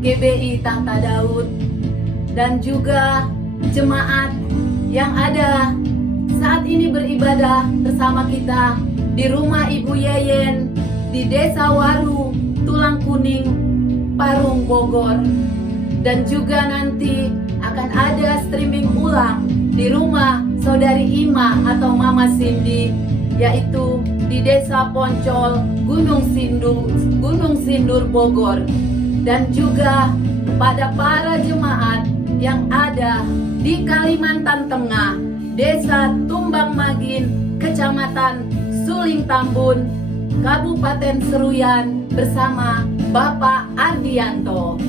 GBI Tahta Daud, dan juga jemaat yang ada saat ini beribadah bersama kita di rumah Ibu Yeyen di Desa Waru, Tulang Kuning, Parung, Bogor. Dan juga nanti akan ada streaming ulang di rumah Saudari Ima atau Mama Cindy, yaitu di Desa Poncol, Gunung Sindur, Bogor. Dan juga kepada para jemaat yang ada di Kalimantan Tengah, Desa Tumbang Magin, Kecamatan Suling Tambun, Kabupaten Seruyan, bersama Bapak Ardianto.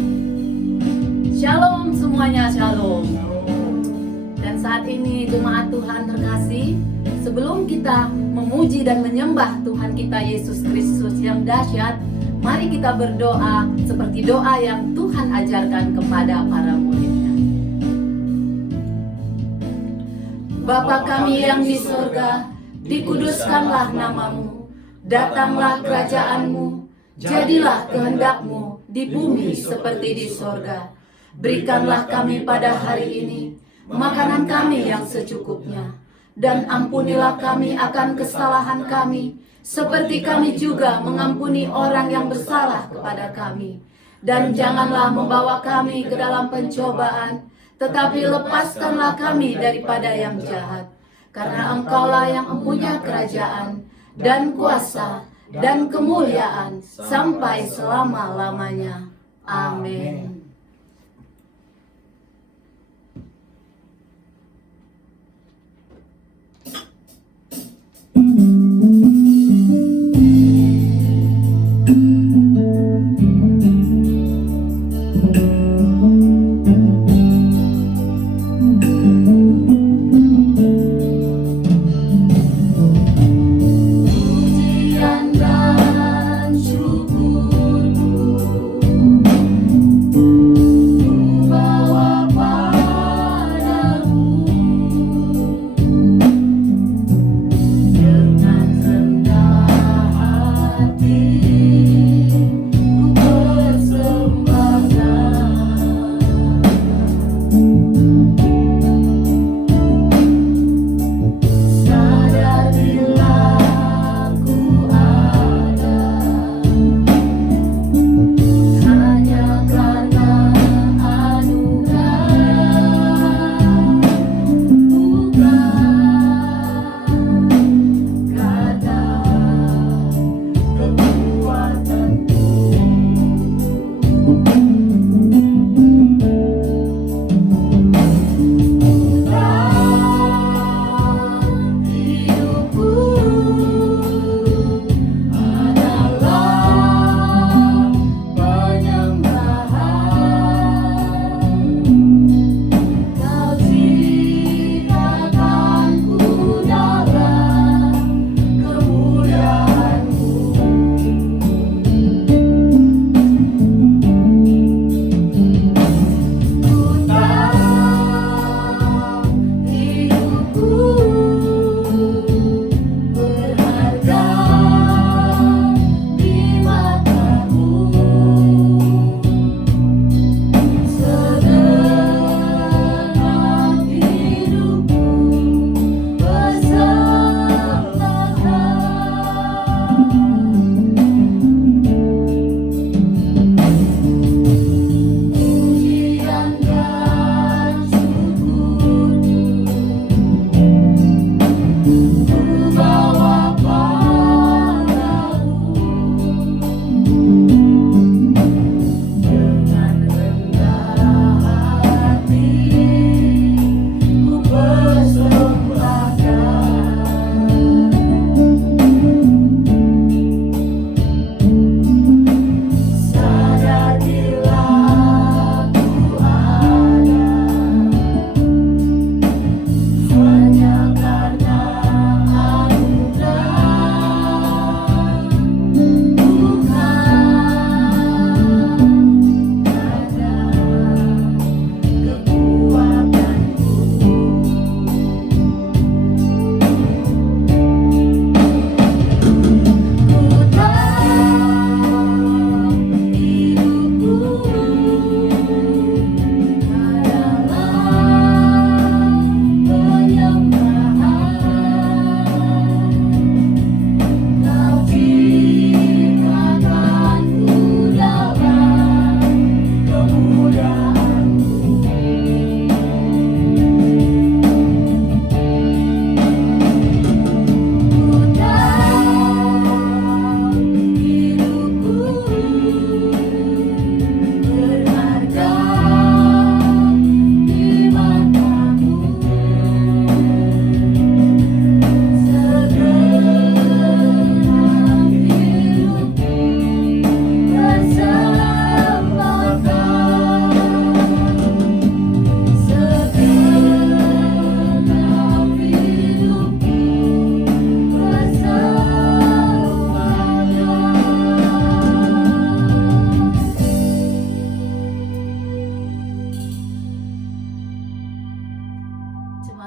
Shalom semuanya, shalom. Dan saat ini jemaat Tuhan terkasih, sebelum kita memuji dan menyembah Tuhan kita Yesus Kristus yang dahsyat, mari kita berdoa seperti doa yang Tuhan ajarkan kepada para muridnya. Bapa kami yang di surga, dikuduskanlah namamu, datanglah kerajaanmu, jadilah kehendak-mu di bumi seperti di surga. Berikanlah kami pada hari ini makanan kami yang secukupnya, dan ampunilah kami akan kesalahan kami, seperti kami juga mengampuni orang yang bersalah kepada kami. Dan janganlah membawa kami ke dalam pencobaan, tetapi lepaskanlah kami daripada yang jahat. Karena Engkaulah yang mempunyai kerajaan, dan kuasa, dan kemuliaan, sampai selama-lamanya. Amin. Dengan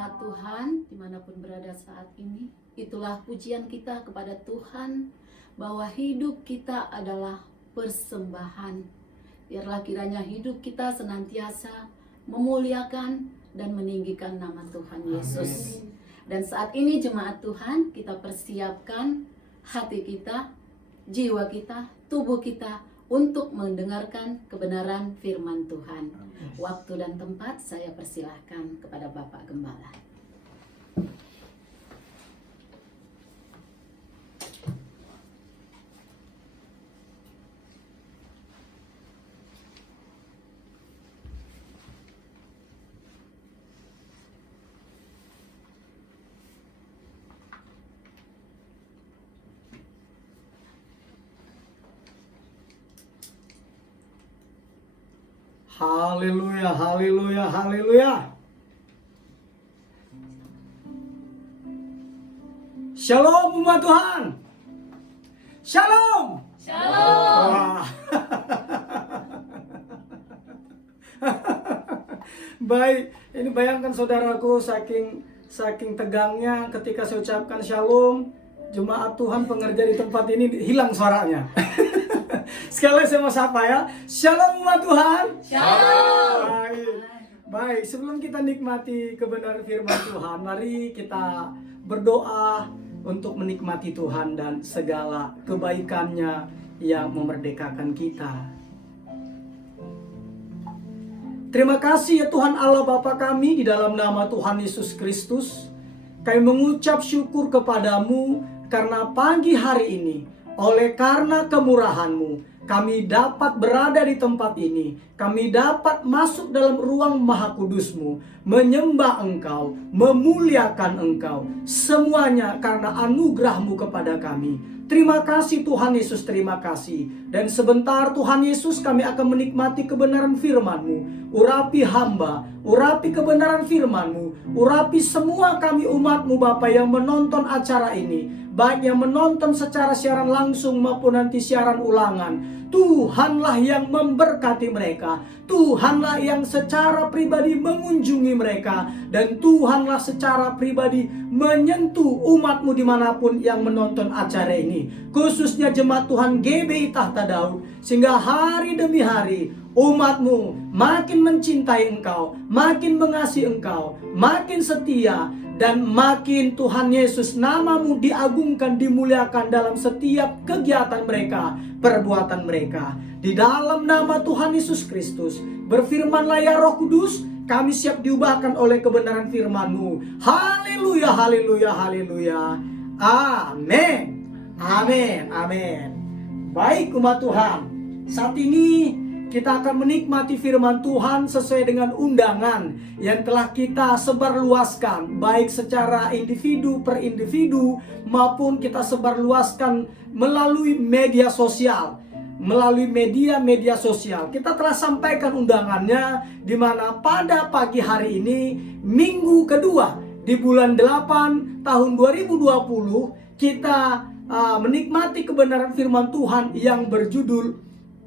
Jemaat Tuhan dimanapun berada saat ini, itulah pujian kita kepada Tuhan bahwa hidup kita adalah persembahan. Biarlah kiranya hidup kita senantiasa memuliakan dan meninggikan nama Tuhan Yesus. Dan saat ini jemaat Tuhan, kita persiapkan hati kita, jiwa kita, tubuh kita untuk mendengarkan kebenaran firman Tuhan. Waktu dan tempat saya persilahkan kepada Bapak Gembala. Haleluya, haleluya, haleluya. Shalom umat Tuhan. Shalom. Shalom. Wah. Baik, ini bayangkan saudaraku, saking tegangnya ketika saya ucapkan shalom, jemaat Tuhan pengerja di tempat ini hilang suaranya. Sekali lagi saya mau sapa ya. Shalom umat Tuhan. Shalom. Baik, sebelum kita nikmati kebenaran firman Tuhan, mari kita berdoa untuk menikmati Tuhan dan segala kebaikannya yang memerdekakan kita. Terima kasih ya Tuhan Allah Bapa kami, di dalam nama Tuhan Yesus Kristus. Kami mengucap syukur kepadamu karena pagi hari ini, oleh karena kemurahan-Mu, kami dapat berada di tempat ini. Kami dapat masuk dalam ruang Maha Kudus-Mu, menyembah Engkau, memuliakan Engkau. Semuanya karena anugerah-Mu kepada kami. Terima kasih Tuhan Yesus, terima kasih. Dan sebentar Tuhan Yesus, kami akan menikmati kebenaran firman-Mu. Urapi hamba, urapi kebenaran firman-Mu. Urapi semua kami umat-Mu Bapa yang menonton acara ini, baik yang menonton secara siaran langsung maupun nanti siaran ulangan. Tuhanlah yang memberkati mereka. Tuhanlah yang secara pribadi mengunjungi mereka. Dan Tuhanlah secara pribadi menyentuh umat-Mu dimanapun yang menonton acara ini. Khususnya jemaat Tuhan GBI Tahta Daud. Sehingga hari demi hari umat-Mu makin mencintai Engkau, makin mengasihi Engkau, makin setia. Dan makin Tuhan Yesus nama-Mu diagungkan, dimuliakan dalam setiap kegiatan mereka, perbuatan mereka. Di dalam nama Tuhan Yesus Kristus, berfirmanlah ya Roh Kudus, kami siap diubahkan oleh kebenaran firman-Mu. Haleluya, haleluya, haleluya. Amin. Amin, amin. Baik umat Tuhan, saat ini kita akan menikmati firman Tuhan sesuai dengan undangan yang telah kita sebarluaskan, baik secara individu per individu maupun kita sebarluaskan melalui media sosial. Melalui media sosial kita telah sampaikan undangannya, di mana pada pagi hari ini, minggu kedua di bulan 8 tahun 2020, kita menikmati kebenaran firman Tuhan yang berjudul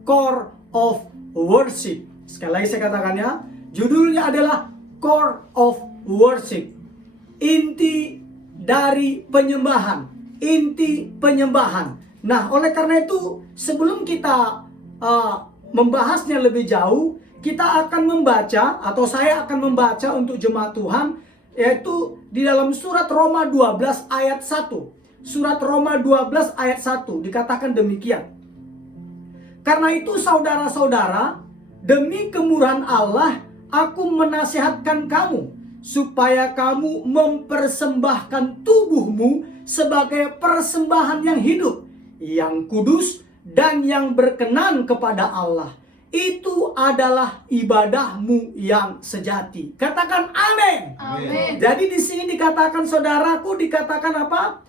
Core of Worship. Sekali lagi saya katakan ya, judulnya adalah Core of Worship. Inti dari penyembahan. Inti penyembahan. Nah, oleh karena itu, sebelum kita membahasnya lebih jauh, kita akan membaca, atau saya akan membaca untuk jemaat Tuhan, yaitu di dalam surat Roma 12 ayat 1. Surat Roma 12 ayat 1 dikatakan demikian. Karena itu saudara-saudara, demi kemurahan Allah, aku menasihatkan kamu, supaya kamu mempersembahkan tubuhmu sebagai persembahan yang hidup, yang kudus, dan yang berkenan kepada Allah. Itu adalah ibadahmu yang sejati. Katakan amin. Amin. Jadi di sini dikatakan, saudaraku, dikatakan apa?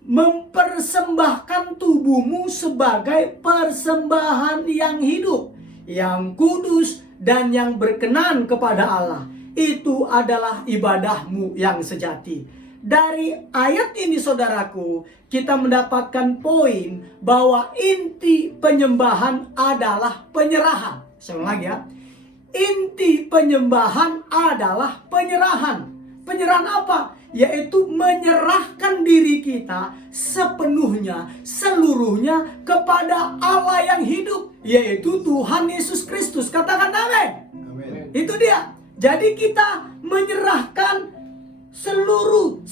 Mempersembahkan tubuhmu sebagai persembahan yang hidup, yang kudus, dan yang berkenan kepada Allah. Itu adalah ibadahmu yang sejati. Dari ayat ini saudaraku, kita mendapatkan poin bahwa inti penyembahan adalah penyerahan. Saya ulang lagi ya. Inti penyembahan adalah penyerahan. Penyerahan apa? Yaitu menyerahkan diri kita sepenuhnya, seluruhnya kepada Allah yang hidup, yaitu Tuhan Yesus Kristus. Katakan amin. Amin. Itu dia. Jadi kita menyerahkan seluruh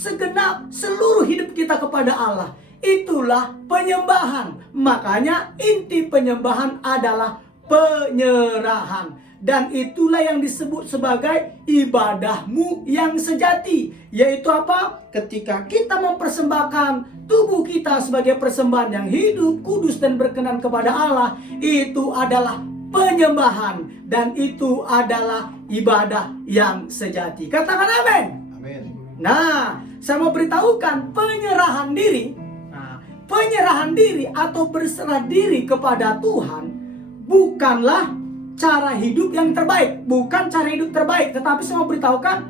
hidup kita kepada Allah. Itulah penyembahan. Makanya inti penyembahan adalah penyerahan. Dan itulah yang disebut sebagai ibadahmu yang sejati. Yaitu apa? Ketika kita mempersembahkan tubuh kita sebagai persembahan yang hidup, kudus, dan berkenan kepada Allah, itu adalah penyembahan. Dan itu adalah ibadah yang sejati. Katakan amin. Amin. Nah, saya mau beritahukan penyerahan diri. Nah, penyerahan diri atau berserah diri kepada Tuhan bukanlah cara hidup yang terbaik, bukan cara hidup terbaik, tetapi saya mau beritahukan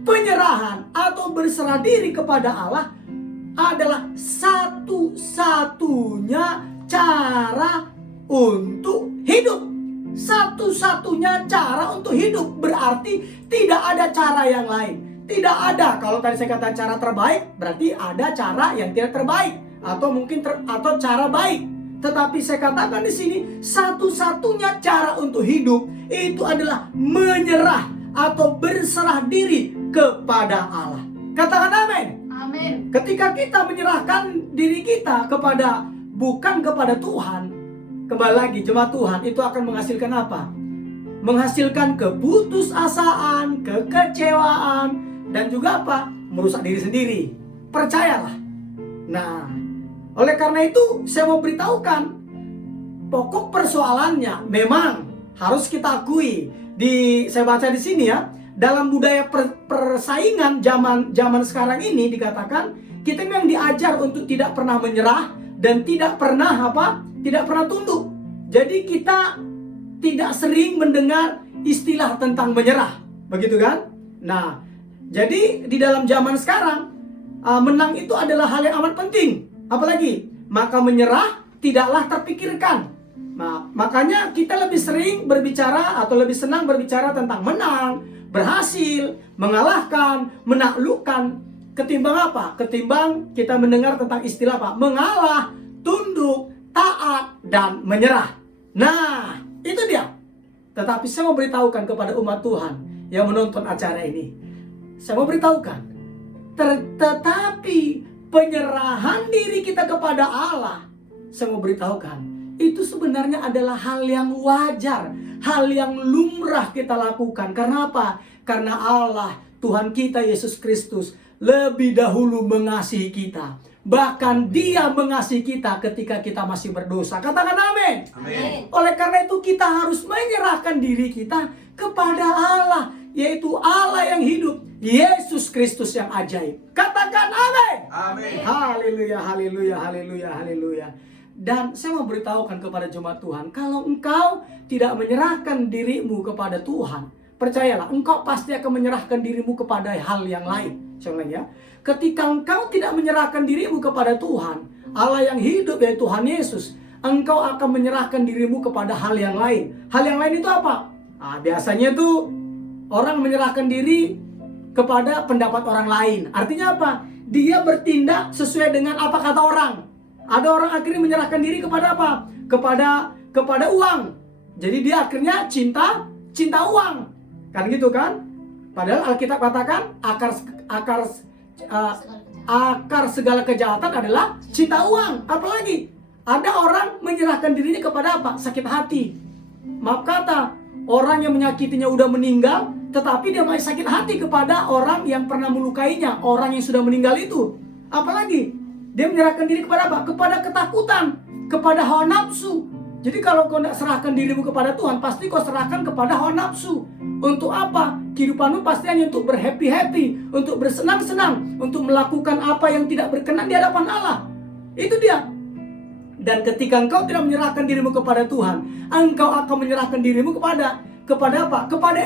penyerahan atau berserah diri kepada Allah adalah satu-satunya cara untuk hidup. Satu-satunya cara untuk hidup, berarti tidak ada cara yang lain. Tidak ada. Kalau tadi saya katakan cara terbaik, berarti ada cara yang tidak terbaik atau mungkin atau cara baik. Tetapi saya katakan di sini satu-satunya cara untuk hidup itu adalah menyerah atau berserah diri kepada Allah. Katakan amin. Amin. Ketika kita menyerahkan diri kita bukan kepada Tuhan, kembali lagi jemaat Tuhan, itu akan menghasilkan apa? Menghasilkan keputusasaan, kekecewaan, dan juga apa? Merusak diri sendiri. Percayalah. Nah, oleh karena itu saya mau beritahukan pokok persoalannya memang harus kita akui. Saya baca di sini ya, dalam budaya persaingan zaman sekarang ini dikatakan kita memang diajar untuk tidak pernah menyerah dan tidak pernah tunduk. Jadi kita tidak sering mendengar istilah tentang menyerah, begitu kan? Nah, jadi di dalam zaman sekarang menang itu adalah hal yang amat penting. Apalagi, maka menyerah tidaklah terpikirkan. Nah, makanya kita lebih sering berbicara atau lebih senang berbicara tentang menang, berhasil, mengalahkan, menaklukkan, ketimbang apa? Ketimbang kita mendengar tentang istilah apa? Mengalah, tunduk, taat, dan menyerah. Nah, itu dia. Tetapi saya mau beritahukan kepada umat Tuhan yang menonton acara ini. Saya mau beritahukan, tetapi penyerahan diri kita kepada Allah, saya mau beritahukan, itu sebenarnya adalah hal yang wajar, hal yang lumrah kita lakukan. Karena apa? Karena Allah, Tuhan kita Yesus Kristus, lebih dahulu mengasihi kita. Bahkan Dia mengasihi kita ketika kita masih berdosa. Katakan amin. Amin. Oleh karena itu kita harus menyerahkan diri kita kepada Allah, yaitu Allah yang hidup, Yesus Kristus yang ajaib. Katakan amin. Amin. Haleluya, haleluya, haleluya, haleluya. Dan saya mau beritahukan kepada jemaat Tuhan, kalau engkau tidak menyerahkan dirimu kepada Tuhan, percayalah, engkau pasti akan menyerahkan dirimu kepada hal yang lain. Saya ulang ya. Ketika engkau tidak menyerahkan dirimu kepada Tuhan, Allah yang hidup yaitu Tuhan Yesus, engkau akan menyerahkan dirimu kepada hal yang lain. Hal yang lain itu apa? Biasanya tuh orang menyerahkan diri kepada pendapat orang lain. Artinya apa? Dia bertindak sesuai dengan apa kata orang. Ada orang akhirnya menyerahkan diri kepada apa? Kepada uang. Jadi dia akhirnya cinta uang. Kan gitu kan? Padahal Alkitab katakan akar segala kejahatan adalah cinta uang. Apalagi ada orang menyerahkan dirinya kepada apa? Sakit hati. Maaf kata, orang yang menyakitinya udah meninggal, tetapi dia masih sakit hati kepada orang yang pernah melukainya, orang yang sudah meninggal itu. Apalagi dia menyerahkan diri kepada apa? Kepada ketakutan, kepada hawa nafsu. Jadi kalau kau tidak serahkan dirimu kepada Tuhan, pasti kau serahkan kepada hawa nafsu. Untuk apa? Kehidupanmu pasti hanya untuk berhappy-happy, untuk bersenang-senang, untuk melakukan apa yang tidak berkenan di hadapan Allah. Itu dia. Dan ketika engkau tidak menyerahkan dirimu kepada Tuhan, engkau akan menyerahkan dirimu kepada apa? Kepada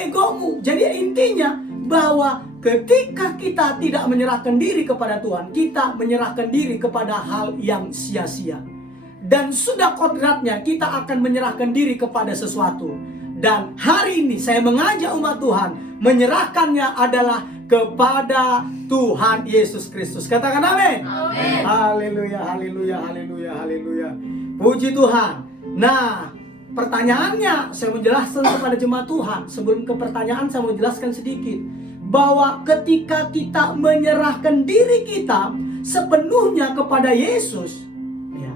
egomu. Jadi intinya bahwa ketika kita tidak menyerahkan diri kepada Tuhan, kita menyerahkan diri kepada hal yang sia-sia. Dan sudah kodratnya kita akan menyerahkan diri kepada sesuatu. Dan hari ini saya mengajak umat Tuhan menyerahkannya adalah kepada Tuhan Yesus Kristus. Katakan amin. Amin. Haleluya, haleluya, haleluya, haleluya. Puji Tuhan. Nah, pertanyaannya saya mau jelaskan kepada jemaat Tuhan. Sebelum ke pertanyaan saya mau jelaskan sedikit. Bahwa ketika kita menyerahkan diri kita sepenuhnya kepada Yesus, ya,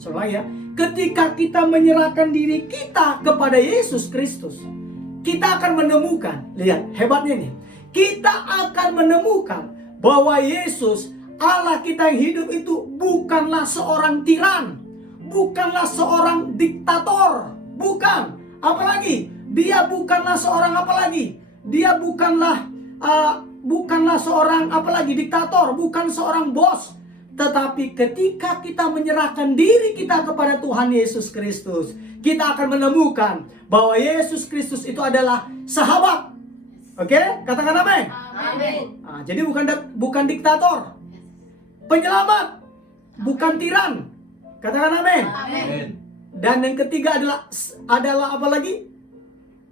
soalnya ya, ketika kita menyerahkan diri kita kepada Yesus Kristus, kita akan menemukan, lihat hebatnya nih, kita akan menemukan bahwa Yesus, Allah kita yang hidup itu bukanlah seorang tiran, bukanlah seorang diktator, bukan. Apalagi dia bukanlah seorang apalagi, dia bukanlah seorang apalagi diktator, bukan seorang bos. Tetapi ketika kita menyerahkan diri kita kepada Tuhan Yesus Kristus, kita akan menemukan bahwa Yesus Kristus itu adalah sahabat. Oke? Katakan amin. Amin. Nah, jadi bukan diktator, penyelamat, bukan tiran. Katakan amin. Amin. Dan yang ketiga adalah apa lagi?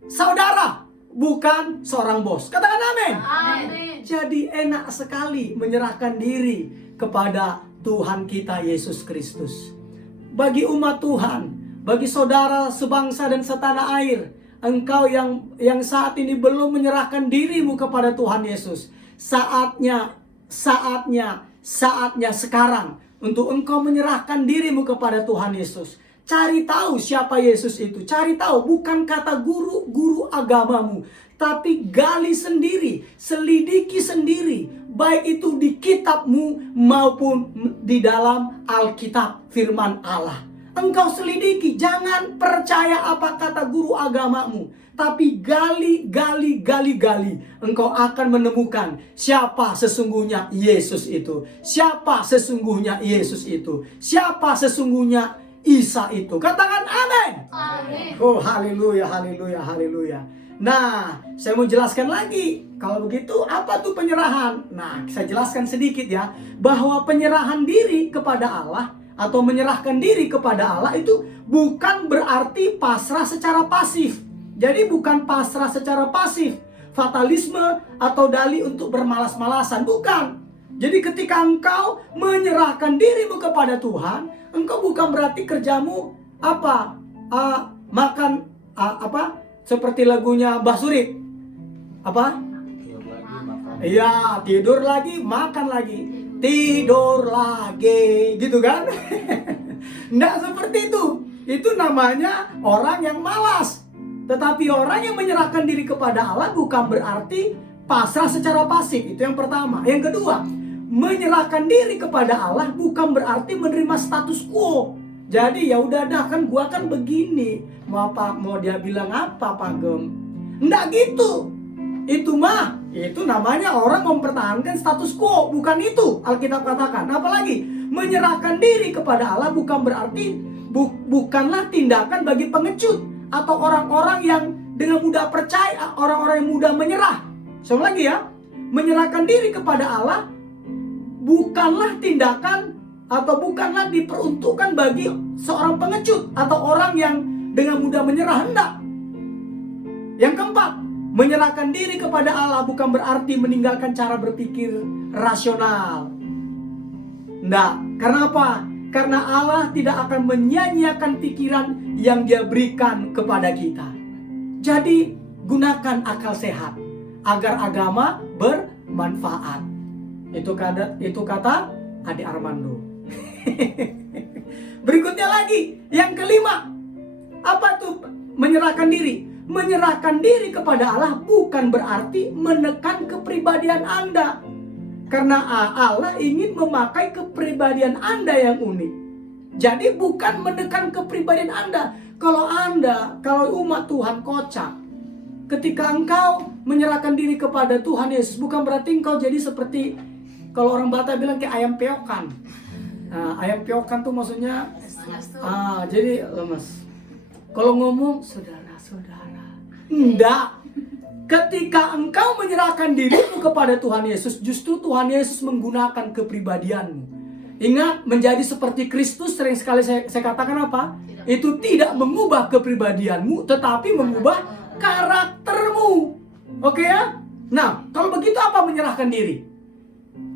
Saudara, bukan seorang bos. Katakan amin. Amin. Jadi enak sekali menyerahkan diri kepada Tuhan kita Yesus Kristus. Bagi umat Tuhan, bagi saudara sebangsa dan setanah air, engkau yang saat ini belum menyerahkan dirimu kepada Tuhan Yesus, saatnya sekarang untuk engkau menyerahkan dirimu kepada Tuhan Yesus. Cari tahu siapa Yesus itu. Cari tahu, bukan kata guru agamamu, tapi gali sendiri, selidiki sendiri, baik itu di kitabmu maupun di dalam Alkitab, firman Allah. Engkau selidiki, jangan percaya apa kata guru agamamu, tapi gali. Engkau akan menemukan siapa sesungguhnya Yesus itu. Siapa sesungguhnya Yesus itu. Siapa sesungguhnya Isa itu. Katakan amin. Amin. Oh, haleluya, haleluya, haleluya. Nah, saya mau jelaskan lagi. Kalau begitu, apa tuh penyerahan? Nah, saya jelaskan sedikit ya. Bahwa penyerahan diri kepada Allah atau menyerahkan diri kepada Allah itu bukan berarti pasrah secara pasif. Jadi bukan pasrah secara pasif, fatalisme atau dalih untuk bermalas-malasan, bukan. Jadi ketika engkau menyerahkan dirimu kepada Tuhan, engkau bukan berarti kerjamu apa? Makan apa? Seperti lagunya Mbah Surip. Apa? Iya, tidur lagi, makan lagi. Tidur lagi, gitu kan? Nggak seperti itu. Itu namanya orang yang malas. Tetapi orang yang menyerahkan diri kepada Allah bukan berarti pasrah secara pasif. Itu yang pertama. Yang kedua, menyerahkan diri kepada Allah bukan berarti menerima status quo. Jadi ya udah dah, kan gua kan begini. Mau dia bilang apa, Pak Gem? Nggak gitu. Itu namanya orang mempertahankan status quo. Bukan itu Alkitab katakan. Apalagi menyerahkan diri kepada Allah bukan berarti bukanlah tindakan bagi pengecut atau orang-orang yang dengan mudah percaya, orang-orang yang mudah menyerah. Sekali lagi ya, menyerahkan diri kepada Allah bukanlah tindakan atau bukanlah diperuntukkan bagi seorang pengecut atau orang yang dengan mudah menyerah. Hendak. Yang keempat, menyerahkan diri kepada Allah bukan berarti meninggalkan cara berpikir rasional. Hendak. Karena apa? Karena Allah tidak akan menyia-nyiakan pikiran yang Dia berikan kepada kita. Jadi, gunakan akal sehat agar agama bermanfaat. Itu kata Ade Armando. Berikutnya lagi, yang kelima. Apa tuh menyerahkan diri? Menyerahkan diri kepada Allah bukan berarti menekan kepribadian Anda. Karena Allah ingin memakai kepribadian Anda yang unik. Jadi bukan menekan kepribadian Anda. Kalau umat Tuhan kocak, ketika engkau menyerahkan diri kepada Tuhan Yesus, bukan berarti engkau jadi seperti, kalau orang Batak bilang kayak ayam peokan. Nah, ayam peokan tuh maksudnya jadi lemes. Kalau ngomong saudara-saudara, enggak. Ketika engkau menyerahkan dirimu kepada Tuhan Yesus, justru Tuhan Yesus menggunakan kepribadianmu. Ingat, menjadi seperti Kristus sering sekali saya katakan apa? itu tidak mengubah kepribadianmu, tetapi mengubah karaktermu. Oke ya? Nah, kalau begitu apa menyerahkan diri?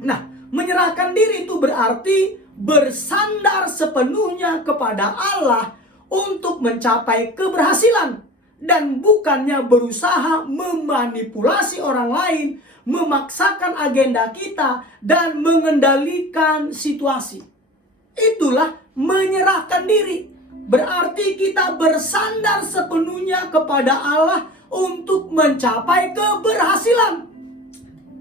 Nah, menyerahkan diri itu berarti bersandar sepenuhnya kepada Allah untuk mencapai keberhasilan, dan bukannya berusaha memanipulasi orang lain, memaksakan agenda kita, dan mengendalikan situasi. Itulah menyerahkan diri. Berarti kita bersandar sepenuhnya kepada Allah untuk mencapai keberhasilan.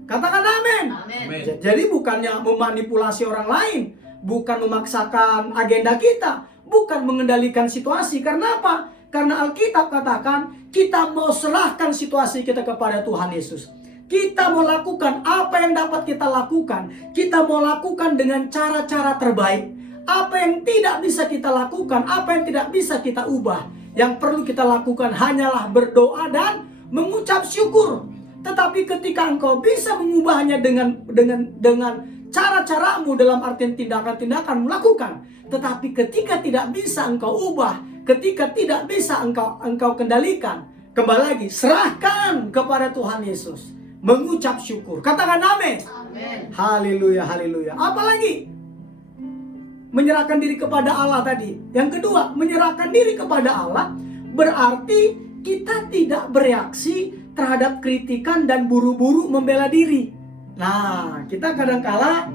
Katakan amin. Amin. Jadi bukannya memanipulasi orang lain, bukan memaksakan agenda kita, bukan mengendalikan situasi. Karena apa? Karena Alkitab katakan kita mau serahkan situasi kita kepada Tuhan Yesus. Kita mau lakukan apa yang dapat kita lakukan. Kita mau lakukan dengan cara-cara terbaik. Apa yang tidak bisa kita lakukan, apa yang tidak bisa kita ubah, yang perlu kita lakukan hanyalah berdoa dan mengucap syukur. Tetapi ketika engkau bisa mengubahnya dengan cara-caramu, dalam artian tindakan-tindakan melakukan. Tetapi ketika tidak bisa engkau ubah, ketika tidak bisa engkau kendalikan, kembali lagi serahkan kepada Tuhan Yesus. Mengucap syukur. Katakan amin. Amin. Haleluya, haleluya. Apalagi menyerahkan diri kepada Allah tadi. Yang kedua, menyerahkan diri kepada Allah berarti kita tidak bereaksi terhadap kritikan dan buru-buru membela diri. Nah, kita kadang-kala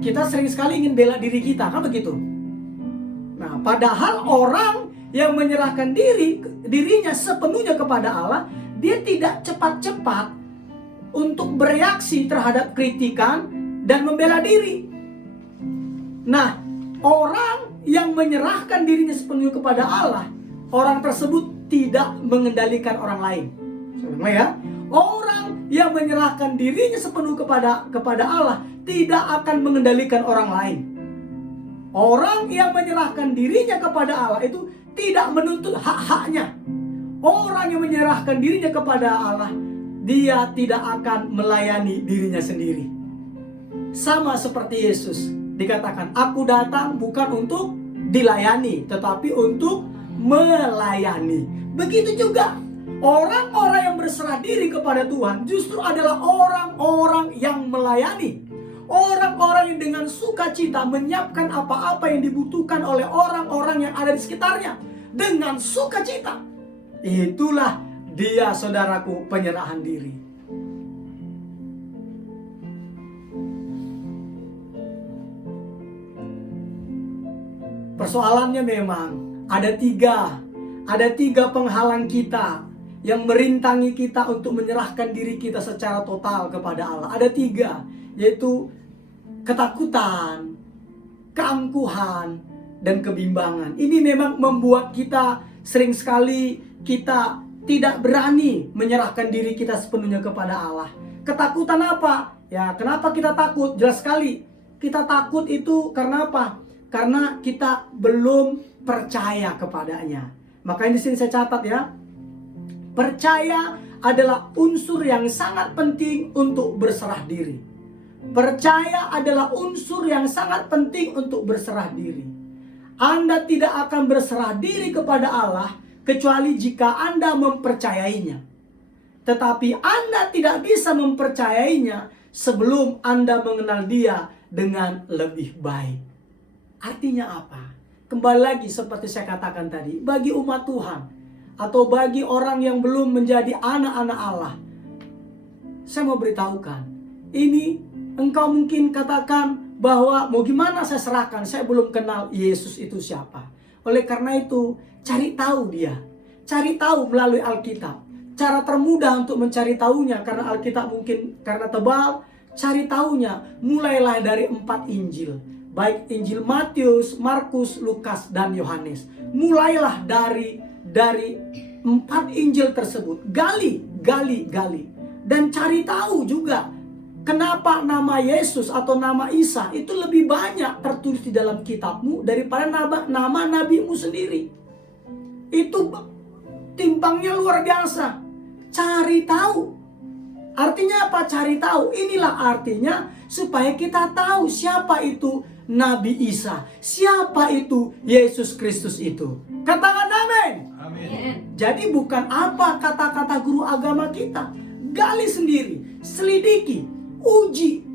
kita sering sekali ingin bela diri kita, kan begitu? Nah, padahal orang yang menyerahkan dirinya sepenuhnya kepada Allah, dia tidak cepat-cepat untuk bereaksi terhadap kritikan dan membela diri. Nah, orang yang menyerahkan dirinya sepenuhnya kepada Allah, orang tersebut tidak mengendalikan orang lain. Ya, orang yang menyerahkan dirinya sepenuh kepada Allah tidak akan mengendalikan orang lain. Orang yang menyerahkan dirinya kepada Allah itu tidak menuntut hak-haknya. Orang yang menyerahkan dirinya kepada Allah, dia tidak akan melayani dirinya sendiri. Sama seperti Yesus, dikatakan, aku datang bukan untuk dilayani, tetapi untuk melayani. Begitu juga orang-orang yang berserah diri kepada Tuhan justru adalah orang-orang yang melayani. Orang-orang yang dengan sukacita menyiapkan apa-apa yang dibutuhkan oleh orang-orang yang ada di sekitarnya. Dengan sukacita. Itulah dia, saudaraku, penyerahan diri. Persoalannya memang ada tiga penghalang kita yang merintangi kita untuk menyerahkan diri kita secara total kepada Allah. Ada tiga, yaitu ketakutan, keangkuhan, dan kebimbangan. Ini memang membuat kita sering sekali kita tidak berani menyerahkan diri kita sepenuhnya kepada Allah. Ketakutan apa? Ya, kenapa kita takut? Jelas sekali, kita takut itu karena apa? Karena kita belum percaya kepadanya. Makanya di sini saya catat ya. Percaya adalah unsur yang sangat penting untuk berserah diri. Percaya adalah unsur yang sangat penting untuk berserah diri. Anda tidak akan berserah diri kepada Allah kecuali jika Anda mempercayainya. Tetapi Anda tidak bisa mempercayainya sebelum Anda mengenal Dia dengan lebih baik. Artinya apa? Kembali lagi seperti saya katakan tadi, bagi umat Tuhan atau bagi orang yang belum menjadi anak-anak Allah, saya mau beritahukan, ini engkau mungkin katakan bahwa mau gimana saya serahkan, saya belum kenal Yesus itu siapa. Oleh karena itu, cari tahu Dia. Cari tahu melalui Alkitab. Cara termudah untuk mencari tahunya, karena Alkitab mungkin karena tebal, cari tahunya mulailah dari 4 Injil. Baik Injil Matius, Markus, Lukas, dan Yohanes. Mulailah dari 4 Injil tersebut. Gali. Dan cari tahu juga kenapa nama Yesus atau nama Isa itu lebih banyak tertulis di dalam kitabmu daripada nama nabimu sendiri. Itu timpangnya luar biasa. Cari tahu. Artinya apa? Cari tahu. Inilah artinya supaya kita tahu siapa itu Nabi Isa. Siapa itu Yesus Kristus itu? Katakan amin. Amin. Jadi bukan apa kata-kata guru agama kita. Gali sendiri, selidiki, uji.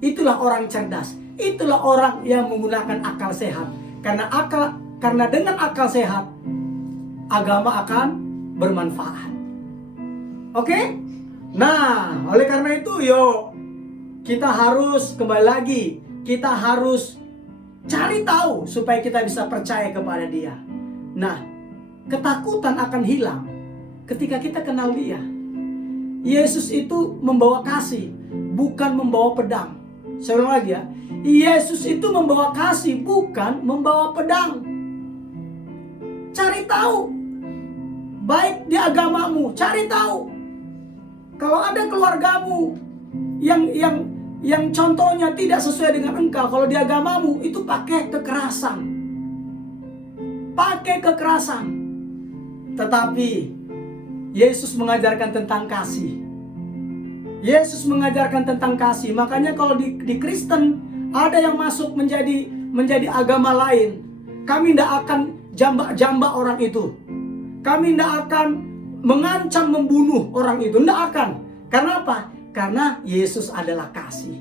Itulah orang cerdas. Itulah orang yang menggunakan akal sehat. Karena dengan akal sehat, agama akan bermanfaat. Oke? Nah, oleh karena itu yuk kita harus kembali lagi, kita harus cari tahu supaya kita bisa percaya kepada Dia. Nah, ketakutan akan hilang ketika kita kenal Dia. Yesus itu membawa kasih, bukan membawa pedang. Saya ulang lagi ya. Yesus itu membawa kasih, bukan membawa pedang. Cari tahu. Baik di agamamu, cari tahu. Kalau ada keluargamu yang contohnya tidak sesuai dengan engkau, kalau di agamamu itu pakai kekerasan. Tetapi Yesus mengajarkan tentang kasih. Makanya kalau di Kristen ada yang masuk menjadi agama lain, kami tidak akan jambak orang itu. Kami tidak akan mengancam membunuh orang itu. Tidak akan. Karena apa? Karena Yesus adalah kasih.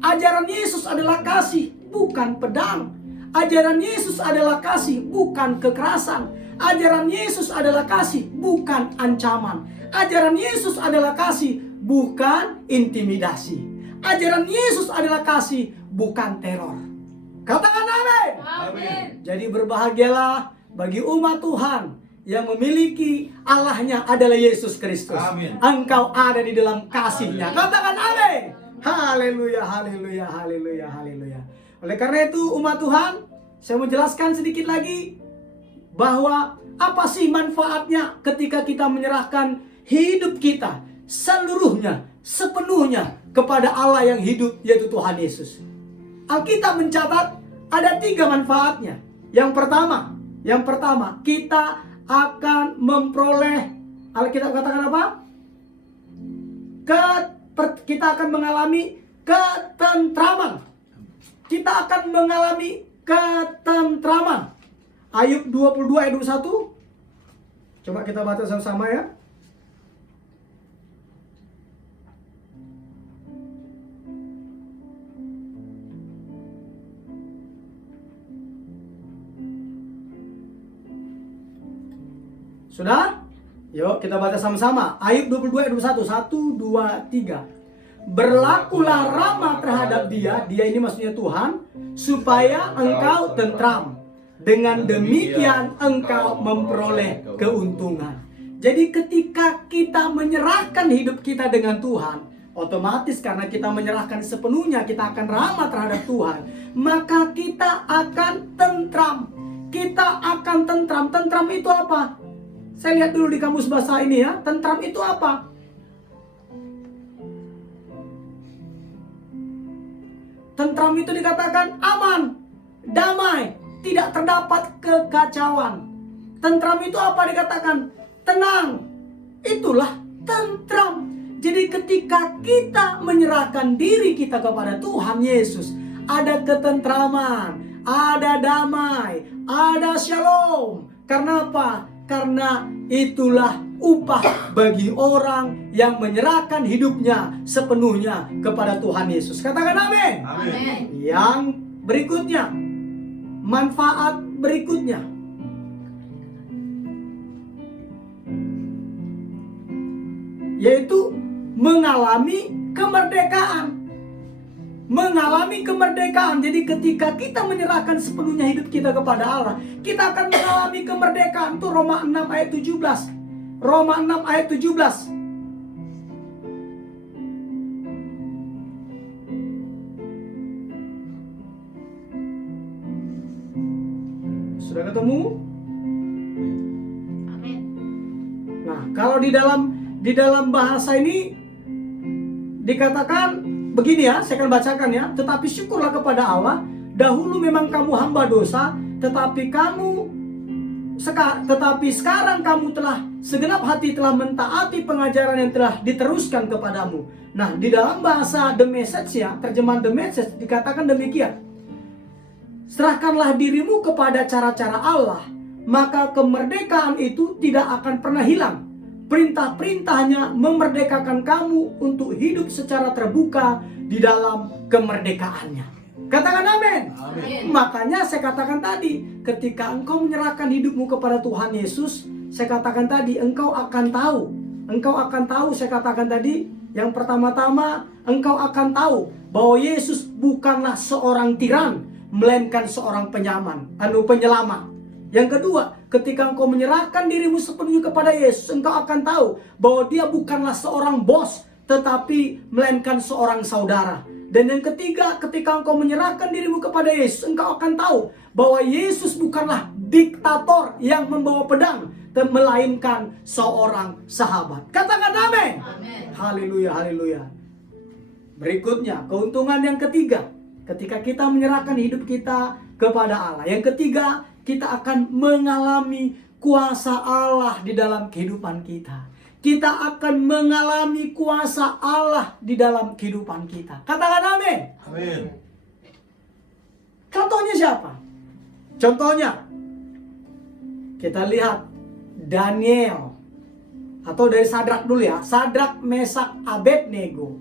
Ajaran Yesus adalah kasih, bukan pedang. Ajaran Yesus adalah kasih, bukan kekerasan. Ajaran Yesus adalah kasih, bukan ancaman. Ajaran Yesus adalah kasih, bukan intimidasi. Ajaran Yesus adalah kasih, bukan teror. Katakan amin. Amin. Jadi berbahagialah bagi umat Tuhan yang memiliki Allahnya adalah Yesus Kristus. Amin. Engkau ada di dalam kasih-Nya. Katakan amin. Haleluya, haleluya, haleluya, haleluya. Oleh karena itu umat Tuhan, saya mau jelaskan sedikit lagi bahwa apa sih manfaatnya ketika kita menyerahkan hidup kita seluruhnya, sepenuhnya kepada Allah yang hidup, yaitu Tuhan Yesus. Alkitab mencatat ada 3 manfaatnya. Yang pertama, kita akan memperoleh, Alkitab katakan apa? Kita akan mengalami ketentraman. Kita akan mengalami ketentraman. Ayub 22 ayat 21. Coba kita baca sama-sama ya. Sudah? Yuk kita baca sama-sama. Ayub 22 ayat 21. 1, 2, 3. Berlakulah ramah terhadap dia ini maksudnya Tuhan, supaya engkau tentram. Dengan demikian engkau memperoleh keuntungan. Jadi ketika kita menyerahkan hidup kita dengan Tuhan, otomatis karena kita menyerahkan sepenuhnya, kita akan ramah terhadap Tuhan, maka kita akan tentram. Kita akan tentram. Tentram itu apa? Saya lihat dulu di kamus bahasa ini ya. Tentram itu apa? Tentram itu dikatakan aman, damai, tidak terdapat kekacauan. Tentram itu apa dikatakan? Tenang. Itulah tentram. Jadi ketika kita menyerahkan diri kita kepada Tuhan Yesus, ada ketentraman, ada damai, ada shalom. Karena apa? Karena itulah upah bagi orang yang menyerahkan hidupnya sepenuhnya kepada Tuhan Yesus. Katakan amin. Amin. Yang berikutnya, manfaat berikutnya, yaitu mengalami kemerdekaan. Mengalami kemerdekaan. Jadi ketika kita menyerahkan sepenuhnya hidup kita kepada Allah, kita akan mengalami kemerdekaan. Itu Roma 6 ayat 17. Roma 6 ayat 17. Sudah ketemu? Amin. Nah, kalau di dalam bahasa ini dikatakan begini ya, saya akan bacakan ya. Tetapi syukurlah kepada Allah, dahulu memang kamu hamba dosa, tetapi sekarang kamu telah segenap hati telah mentaati pengajaran yang telah diteruskan kepadamu. Nah, di dalam bahasa The Message ya, terjemahan The Message dikatakan demikian. serahkanlah dirimu kepada cara-cara Allah, maka kemerdekaan itu tidak akan pernah hilang. Perintah-perintahnya memerdekakan kamu untuk hidup secara terbuka di dalam kemerdekaannya. Katakan amin. Makanya saya katakan tadi, ketika engkau menyerahkan hidupmu kepada Tuhan Yesus, saya katakan tadi, engkau akan tahu, saya katakan tadi, yang pertama-tama, engkau akan tahu bahwa Yesus bukanlah seorang tiran, melainkan seorang penyelamat. Yang kedua, ketika engkau menyerahkan dirimu sepenuhnya kepada Yesus, engkau akan tahu bahwa dia bukanlah seorang bos, tetapi melainkan seorang saudara. Dan yang ketiga, ketika engkau menyerahkan dirimu kepada Yesus, engkau akan tahu bahwa Yesus bukanlah diktator yang membawa pedang, melainkan seorang sahabat. Katakan amin. Haleluya, haleluya. Berikutnya, keuntungan yang ketiga, ketika kita menyerahkan hidup kita kepada Allah. Yang ketiga, kita akan mengalami kuasa Allah di dalam kehidupan kita. Kita akan mengalami kuasa Allah di dalam kehidupan kita. Katakan amin. Amin. Contohnya siapa? Contohnya, kita lihat Daniel. Atau dari Sadrak dulu ya. Sadrak, Mesak, Abednego.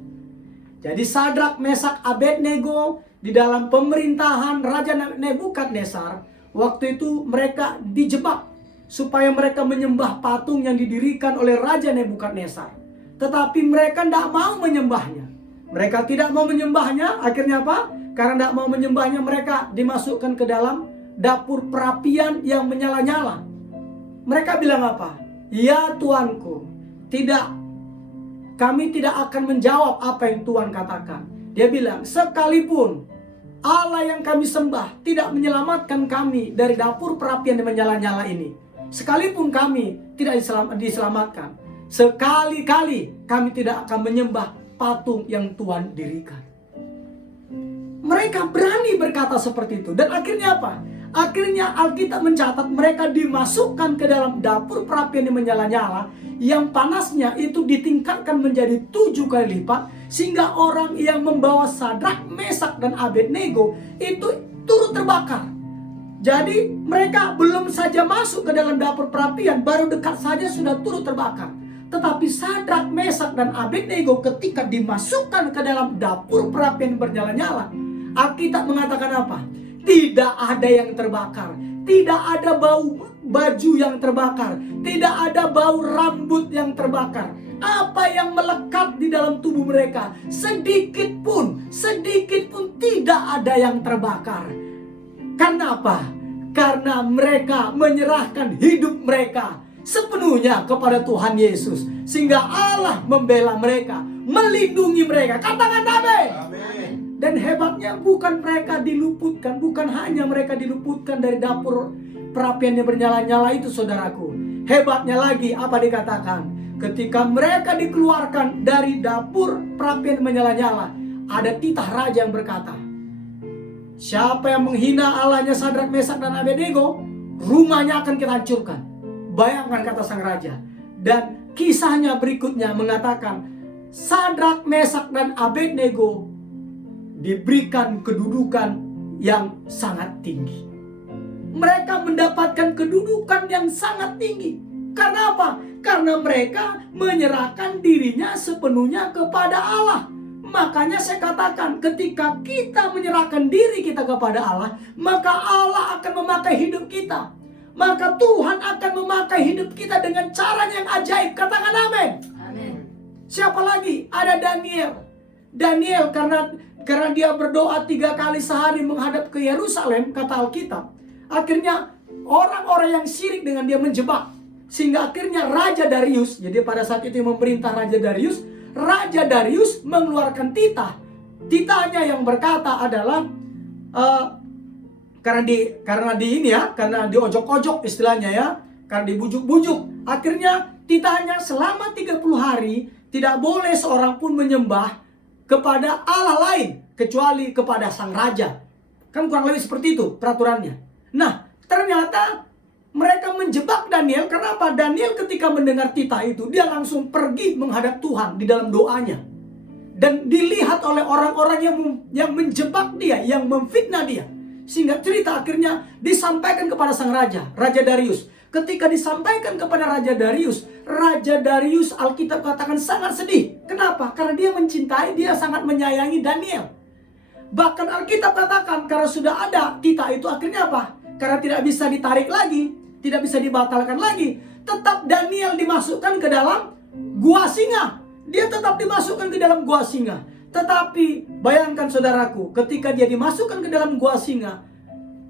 Jadi Sadrak, Mesak, Abednego di dalam pemerintahan Raja Nebukadnezar, waktu itu mereka dijebak supaya mereka menyembah patung yang didirikan oleh Raja Nebukadnezar. Tetapi mereka tidak mau menyembahnya. Mereka tidak mau menyembahnya. Akhirnya apa? Karena tidak mau menyembahnya, mereka dimasukkan ke dalam dapur perapian yang menyala-nyala. Mereka bilang apa? Ya Tuanku, kami tidak akan menjawab apa yang Tuhan katakan. Dia bilang, sekalipun Allah yang kami sembah tidak menyelamatkan kami dari dapur perapian yang menyala-nyala ini, sekalipun kami tidak diselamatkan, sekali-kali kami tidak akan menyembah patung yang Tuhan dirikan. Mereka berani berkata seperti itu. Dan akhirnya apa? Akhirnya Alkitab mencatat mereka dimasukkan ke dalam dapur perapian yang menyala-nyala, yang panasnya itu ditingkatkan menjadi 7 kali lipat, sehingga orang yang membawa Sadrak, Mesak, dan Abednego itu turut terbakar. Jadi mereka belum saja masuk ke dalam dapur perapian, baru dekat saja sudah turut terbakar. Tetapi Sadrak, Mesak, dan Abednego ketika dimasukkan ke dalam dapur perapian bernyala-nyala, Alkitab mengatakan apa? Tidak ada yang terbakar, tidak ada baju yang terbakar, tidak ada bau rambut yang terbakar. Apa yang melekat di dalam tubuh mereka, sedikit pun tidak ada yang terbakar. Karena apa? Karena mereka menyerahkan hidup mereka sepenuhnya kepada Tuhan Yesus, sehingga Allah membela mereka, melindungi mereka. Katakan amin. Dan hebatnya bukan mereka diluputkan, bukan hanya mereka diluputkan dari dapur perapian yang bernyala-nyala itu, saudaraku. Hebatnya lagi apa dikatakan? Ketika mereka dikeluarkan dari dapur perapian menyala-nyala, ada titah raja yang berkata, siapa yang menghina Allahnya Sadrak, Mesak, dan Abednego, rumahnya akan kita hancurkan. Bayangkan kata sang raja. Dan kisahnya berikutnya mengatakan, Sadrak, Mesak, dan Abednego diberikan kedudukan yang sangat tinggi. Mereka mendapatkan kedudukan yang sangat tinggi. Karena apa? Karena mereka menyerahkan dirinya sepenuhnya kepada Allah. Makanya saya katakan, ketika kita menyerahkan diri kita kepada Allah, maka Allah akan memakai hidup kita. Maka Tuhan akan memakai hidup kita dengan cara yang ajaib. Katakan amin. Amin. Siapa lagi? Ada Daniel. Daniel karena dia berdoa 3 kali sehari menghadap ke Yerusalem, kata Alkitab, akhirnya orang-orang yang syirik dengan dia menjebak. Sehingga akhirnya Raja Darius, jadi pada saat itu yang memerintah Raja Darius mengeluarkan titah. Titahnya yang berkata adalah karena diojok-ojok istilahnya ya, karena dibujuk-bujuk. Akhirnya titahnya selama 30 hari tidak boleh seorang pun menyembah kepada Allah lain kecuali kepada sang raja. Kan kurang lebih seperti itu peraturannya. Nah, ternyata mereka menjebak Daniel. Karena apa? Daniel ketika mendengar titah itu, dia langsung pergi menghadap Tuhan di dalam doanya. Dan dilihat oleh orang-orang yang menjebak dia, yang memfitnah dia. Sehingga cerita akhirnya disampaikan kepada sang raja, Raja Darius. Ketika disampaikan kepada Raja Darius Alkitab katakan sangat sedih. Kenapa? Karena dia mencintai, dia sangat menyayangi Daniel. Bahkan Alkitab katakan karena sudah ada titah itu akhirnya apa? Karena tidak bisa ditarik lagi, tidak bisa dibatalkan lagi. Tetap Daniel dimasukkan ke dalam gua singa. Dia tetap dimasukkan ke dalam gua singa. Tetapi bayangkan saudaraku, ketika dia dimasukkan ke dalam gua singa,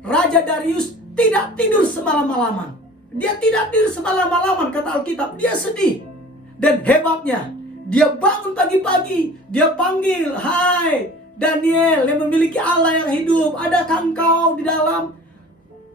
Raja Darius tidak tidur semalam-malaman. Dia tidak tidur semalam-malaman, kata Alkitab. Dia sedih. Dan hebatnya, dia bangun pagi-pagi. Dia panggil, "Hai Daniel yang memiliki Allah yang hidup, adakah engkau di dalam?"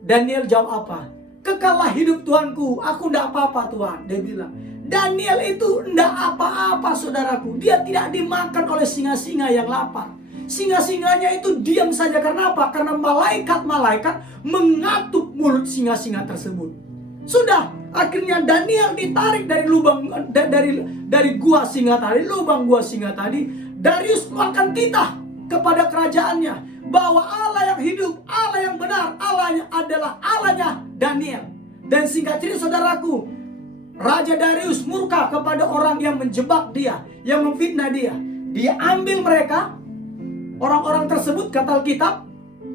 Daniel jawab apa? "Kekallah hidup Tuanku, aku tidak apa-apa Tuhan." Dia bilang, Daniel itu tidak apa-apa saudaraku. Dia tidak dimakan oleh singa-singa yang lapar. Singa-singanya itu diam saja. Karena apa? Karena malaikat-malaikat mengatuk mulut singa-singa tersebut. Sudah, akhirnya Daniel ditarik dari lubang dari gua singa tadi, lubang gua singa tadi. Darius makan titah kepada kerajaannya bahwa Allah yang hidup, Allah yang benar, Allahnya adalah Allahnya Daniel. Dan singkat cerita saudaraku, Raja Darius murka kepada orang yang menjebak dia, yang memfitnah dia. Dia ambil mereka, orang-orang tersebut, kata Alkitab,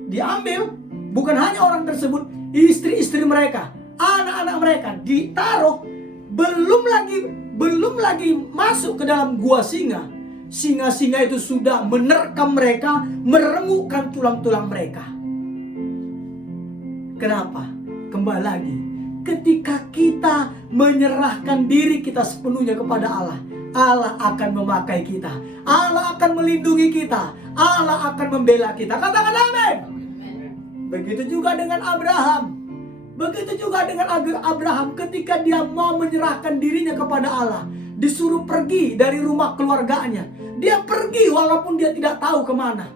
diambil. Bukan hanya orang tersebut, istri-istri mereka, anak-anak mereka ditaruh. Belum lagi masuk ke dalam gua singa. Singa-singa itu sudah menerkam mereka, meremukkan tulang-tulang mereka. Kenapa? Kembali lagi, ketika kita menyerahkan diri kita sepenuhnya kepada Allah, Allah akan memakai kita, Allah akan melindungi kita, Allah akan membela kita. Katakan amin. Begitu juga dengan Abraham. Begitu juga dengan Abraham ketika dia mau menyerahkan dirinya kepada Allah. Disuruh pergi dari rumah keluarganya. Dia pergi walaupun dia tidak tahu kemana.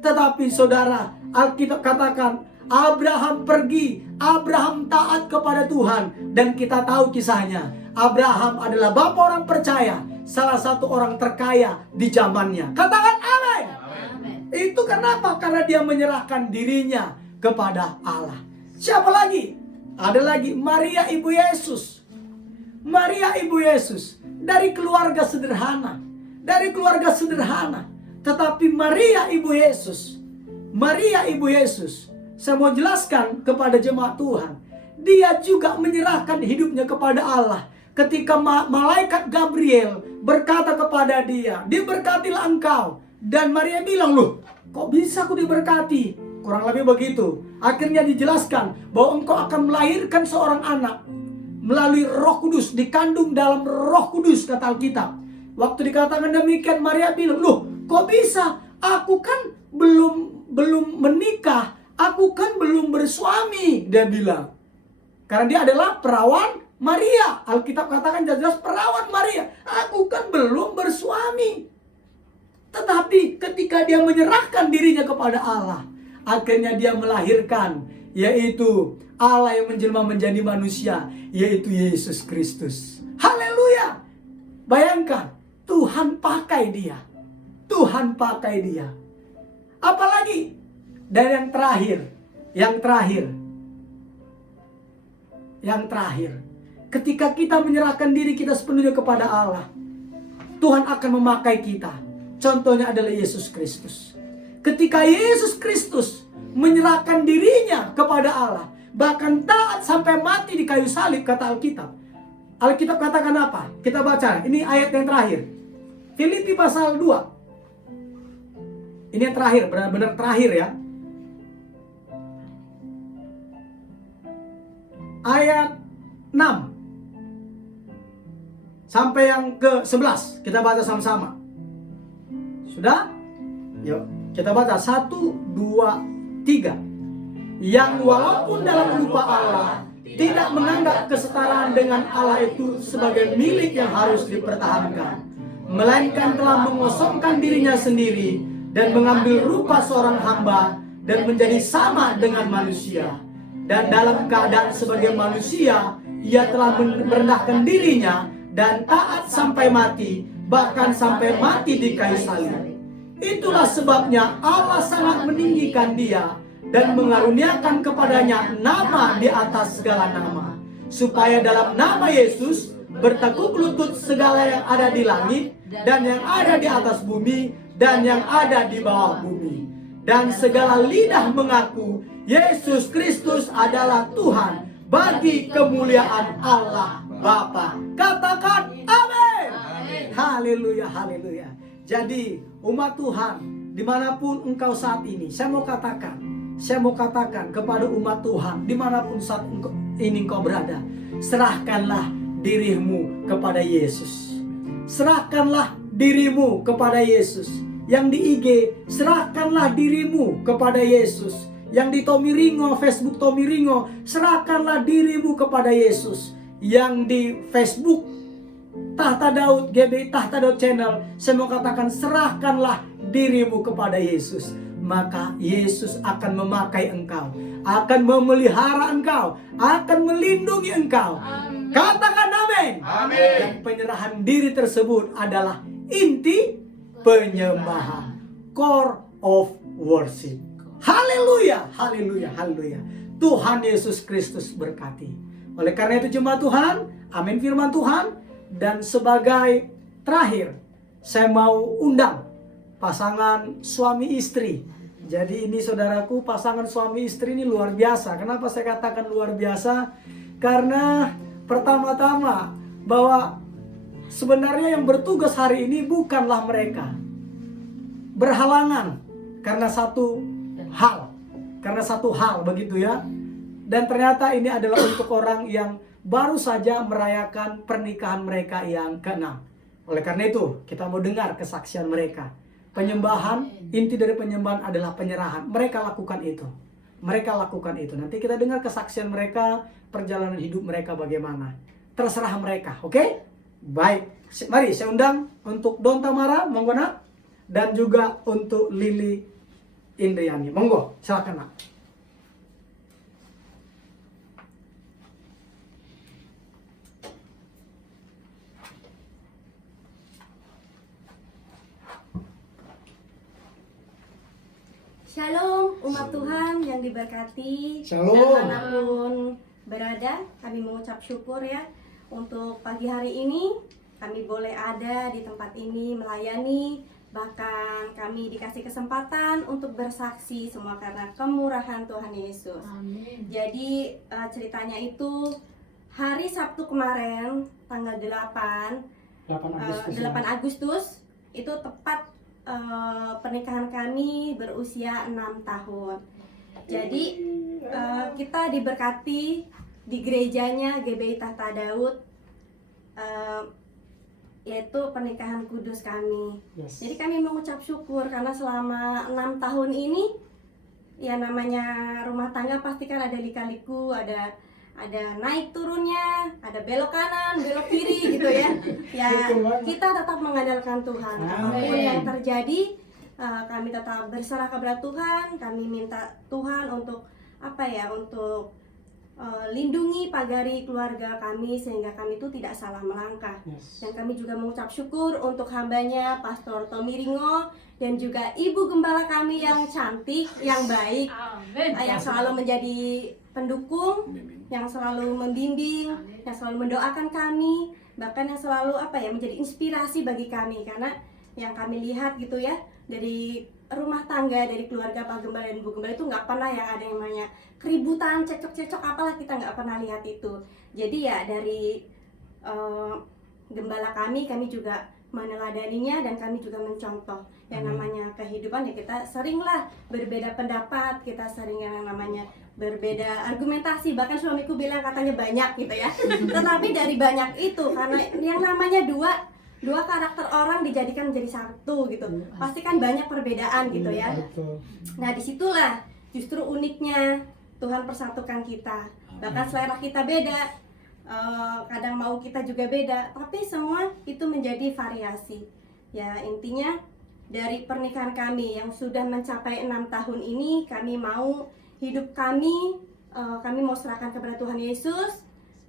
Tetapi saudara, Alkitab katakan Abraham pergi, Abraham taat kepada Tuhan. Dan kita tahu kisahnya. Abraham adalah bapa orang percaya, salah satu orang terkaya di zamannya. Katakan amin. Itu kenapa? Karena dia menyerahkan dirinya kepada Allah. Siapa lagi? Ada lagi Maria ibu Yesus. Maria ibu Yesus dari keluarga sederhana. Dari keluarga sederhana. Tetapi Maria ibu Yesus, saya mau jelaskan kepada jemaat Tuhan, dia juga menyerahkan hidupnya kepada Allah. Ketika malaikat Gabriel berkata kepada dia, "Diberkatilah engkau." Dan Maria bilang, "Loh, kok bisa aku diberkati?" Kurang lebih begitu. Akhirnya dijelaskan bahwa engkau akan melahirkan seorang anak melalui Roh Kudus, dikandung dalam Roh Kudus, kata Alkitab. Waktu dikatakan demikian, Maria bilang, "Loh, kok bisa? Aku kan belum menikah. Aku kan belum bersuami," dia bilang. Karena dia adalah perawan Maria. Alkitab katakan jelas perawan Maria. "Aku kan belum bersuami." Tetapi ketika dia menyerahkan dirinya kepada Allah, akhirnya dia melahirkan, yaitu Allah yang menjelma menjadi manusia, yaitu Yesus Kristus. Haleluya. Bayangkan, Tuhan pakai dia. Tuhan pakai dia. Apalagi? Dan yang terakhir, ketika kita menyerahkan diri kita sepenuhnya kepada Allah, Tuhan akan memakai kita. Contohnya adalah Yesus Kristus. Ketika Yesus Kristus menyerahkan dirinya kepada Allah, bahkan taat sampai mati di kayu salib, kata Alkitab. Alkitab katakan apa? Kita baca, ini ayat yang terakhir. Filipi pasal 2. Ini yang terakhir, benar-benar terakhir ya. Ayat 6 sampai yang ke-11. Kita baca sama-sama. Sudah? Yuk, kita baca 1, 2, 3. Yang walaupun dalam rupa Allah, tidak menganggap kesetaraan dengan Allah itu sebagai milik yang harus dipertahankan, melainkan telah mengosongkan dirinya sendiri dan mengambil rupa seorang hamba dan menjadi sama dengan manusia. Dan dalam keadaan sebagai manusia, ia telah merendahkan dirinya dan taat sampai mati, bahkan sampai mati di kayu salib. Itulah sebabnya Allah sangat meninggikan dia dan mengaruniakan kepadanya nama di atas segala nama, supaya dalam nama Yesus bertekuk lutut segala yang ada di langit dan yang ada di atas bumi dan yang ada di bawah bumi, dan segala lidah mengaku Yesus Kristus adalah Tuhan, bagi kemuliaan Allah Bapa. Katakan amin. Haleluya, haleluya. Jadi umat Tuhan, dimanapun engkau saat ini, saya mau katakan kepada umat Tuhan, dimanapun saat ini engkau berada, serahkanlah dirimu kepada Yesus. Serahkanlah dirimu kepada Yesus. Yang di IG, serahkanlah dirimu kepada Yesus. Yang di Tomiringo, Facebook Tomiringo, serahkanlah dirimu kepada Yesus. Yang di Facebook Tahta Daud, GB Tahta Daud Channel, saya mau katakan serahkanlah dirimu kepada Yesus. Maka Yesus akan memakai engkau, akan memelihara engkau, akan melindungi engkau. Amin. Katakan amin. Amin. Dan penyerahan diri tersebut adalah inti penyembahan, core of worship. Haleluya, haleluya, haleluya. Tuhan Yesus Kristus berkati. Oleh karena itu jemaat Tuhan, amin firman Tuhan. Dan sebagai terakhir, saya mau undang pasangan suami istri. Jadi ini saudaraku, pasangan suami istri ini luar biasa. Kenapa saya katakan luar biasa? Karena pertama-tama bahwa sebenarnya yang bertugas hari ini bukanlah mereka. Berhalangan karena satu hal begitu ya. Dan ternyata ini adalah untuk orang yang baru saja merayakan pernikahan mereka yang ke-6. Oleh karena itu, kita mau dengar kesaksian mereka. Penyembahan, inti dari penyembahan adalah penyerahan. Mereka lakukan itu. Nanti kita dengar kesaksian mereka, perjalanan hidup mereka bagaimana. Terserah mereka, oke? Baik, mari saya undang untuk Don Tamara, monggo nak. Dan juga untuk Lili Indriani, monggo, silakan nak. Shalom umat Tuhan yang diberkati. Shalom. Dimanapun berada, kami mengucap syukur ya untuk pagi hari ini kami boleh ada di tempat ini melayani, bahkan kami dikasih kesempatan untuk bersaksi semua karena kemurahan Tuhan Yesus. Amin. Jadi ceritanya itu hari Sabtu kemarin tanggal 8 Agustus itu tepat pernikahan kami berusia 6 tahun. Jadi kita diberkati di gerejanya GBI Tahta Daud, yaitu pernikahan kudus kami. Yes. Jadi kami mengucap syukur karena selama 6 tahun ini ya namanya rumah tangga pasti kan ada lika-liku, ada naik turunnya, ada belok kanan, belok kiri gitu ya. Ya kita tetap mengandalkan Tuhan. Apapun yang terjadi, kami tetap berserah kepada Tuhan. Kami minta Tuhan untuk untuk lindungi pagari keluarga kami sehingga kami itu tidak salah melangkah. Yes. Dan kami juga mengucap syukur untuk hambanya Pastor Tomiringo dan juga Ibu Gembala kami yang cantik, yang baik, yang selalu menjadi pendukung, yang selalu membimbing, yang selalu mendoakan kami, bahkan yang selalu menjadi inspirasi bagi kami. Karena yang kami lihat gitu ya, dari rumah tangga, dari keluarga Pak Gembala dan Bu Gembala itu nggak pernah yang ada yang namanya keributan, cekcok-cekcok, apalah kita nggak pernah lihat itu. Jadi ya dari gembala kami juga meneladaninya dan kami juga mencontoh yang namanya kehidupan. Ya kita seringlah berbeda pendapat, kita sering yang namanya berbeda argumentasi, bahkan suamiku bilang katanya banyak gitu ya. Tetapi dari banyak itu, karena yang namanya dua karakter orang dijadikan menjadi satu gitu, pasti kan banyak perbedaan gitu ya. Nah disitulah justru uniknya Tuhan persatukan kita. Bahkan selera kita beda, kadang mau kita juga beda, tapi semua itu menjadi variasi. Ya intinya dari pernikahan kami yang sudah mencapai 6 tahun ini, kami mau hidup kami mau serahkan kepada Tuhan Yesus.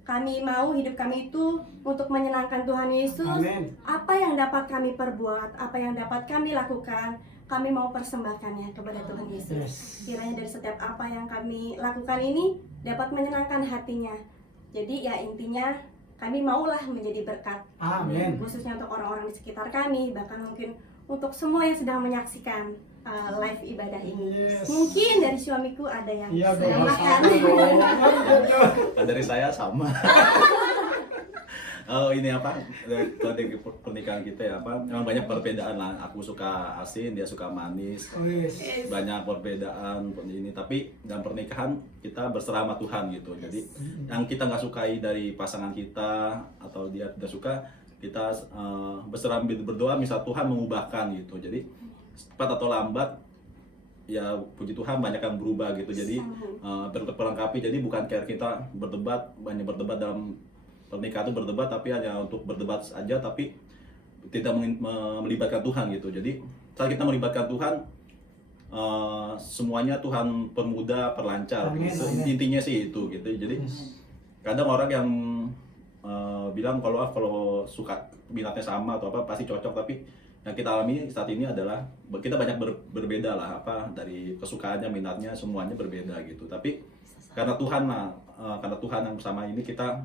Kami mau hidup kami itu untuk menyenangkan Tuhan Yesus. Amen. Apa yang dapat kami perbuat, apa yang dapat kami lakukan, kami mau persembahkannya kepada Tuhan Yesus. Kiranya dari setiap apa yang kami lakukan ini dapat menyenangkan hatinya. Jadi ya intinya kami maulah menjadi berkat. Amin. Khususnya untuk orang-orang di sekitar kami, bahkan mungkin untuk semua yang sedang menyaksikan live ibadah ini. Yes. Mungkin dari suamiku ada yang Iya sedang dong. makan. Dari saya sama. Oh ini apa, dari pernikahan kita ya apa, memang banyak perbedaan lah. Aku suka asin, dia suka manis. Oh, yes. Banyak perbedaan ini, tapi dalam pernikahan kita berserah sama Tuhan gitu. Jadi yang kita nggak sukai dari pasangan kita atau dia tidak suka, kita berserah berdoa misal Tuhan mengubahkan gitu. Jadi cepat atau lambat ya puji Tuhan banyak yang berubah gitu. Jadi berlengkapi. Jadi bukan kayak kita berdebat, banyak berdebat dalam pernikahan itu berdebat tapi hanya untuk berdebat saja, tapi tidak melibatkan Tuhan gitu. Jadi saat kita melibatkan Tuhan, semuanya Tuhan permudah, perlancar. Amin, Gitu. amin. Intinya sih itu gitu. Jadi kadang orang yang bilang kalau suka minatnya sama atau apa pasti cocok, tapi yang kita alami saat ini adalah kita banyak berbeda lah, apa dari kesukaannya, minatnya semuanya berbeda gitu. Tapi karena Tuhan karena Tuhan yang bersama ini kita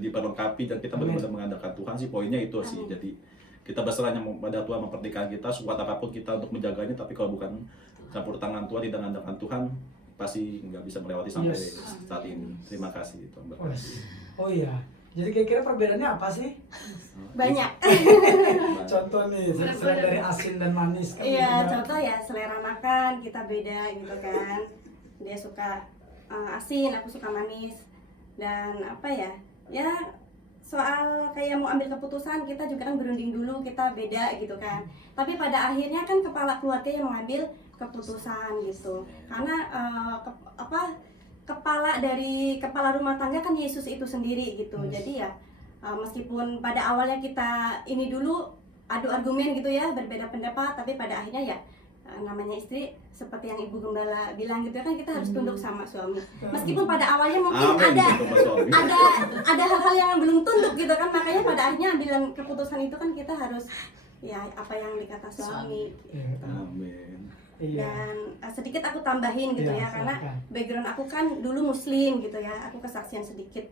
diperlengkapi dan kita benar-benar mengandalkan Tuhan sih, poinnya itu sih. Jadi kita berserahnya pada Tuhan memperdekakan kita, sekuat apapun kita untuk menjaganya, tapi kalau bukan campur tangan Tuhan, tidak mengandalkan Tuhan, pasti nggak bisa melewati sampai saat ini. Terima kasih Tuhan berkati. Oh iya. Jadi kira-kira perbedaannya apa sih? Banyak. Contoh nih, selain dari asin dan manis. Iya, contoh ya selera makan kita beda gitu kan. Dia suka asin, aku suka manis. Dan apa ya? Ya soal kayak mau ambil keputusan, kita juga kan berunding dulu, kita beda gitu kan. Tapi pada akhirnya kan kepala keluarga yang mengambil keputusan gitu. Karena kepala rumah tangga kan Yesus itu sendiri gitu. Jadi ya meskipun pada awalnya kita ini dulu adu argumen gitu ya, berbeda pendapat, tapi pada akhirnya ya namanya istri seperti yang Ibu Gembala bilang gitu kan, kita harus tunduk sama suami. Meskipun pada awalnya mungkin ada hal-hal yang belum tunduk gitu kan, makanya pada akhirnya ambilan keputusan itu kan kita harus ya apa yang dikata suami. Amin. Dan sedikit aku tambahin gitu ya, karena background aku kan dulu Muslim gitu ya, aku kesaksian sedikit.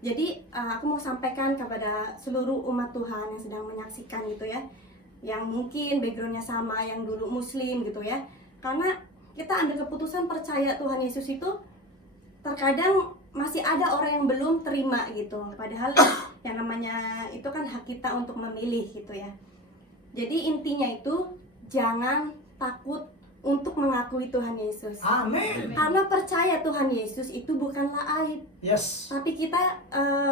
Jadi aku mau sampaikan kepada seluruh umat Tuhan yang sedang menyaksikan gitu ya, yang mungkin backgroundnya sama yang dulu Muslim gitu ya. Karena kita ambil keputusan percaya Tuhan Yesus itu, terkadang masih ada orang yang belum terima gitu. Padahal yang namanya itu kan hak kita untuk memilih gitu ya. Jadi intinya itu jangan takut untuk mengakui Tuhan Yesus. Amin. Karena percaya Tuhan Yesus itu bukanlah aib. Yes. Tapi kita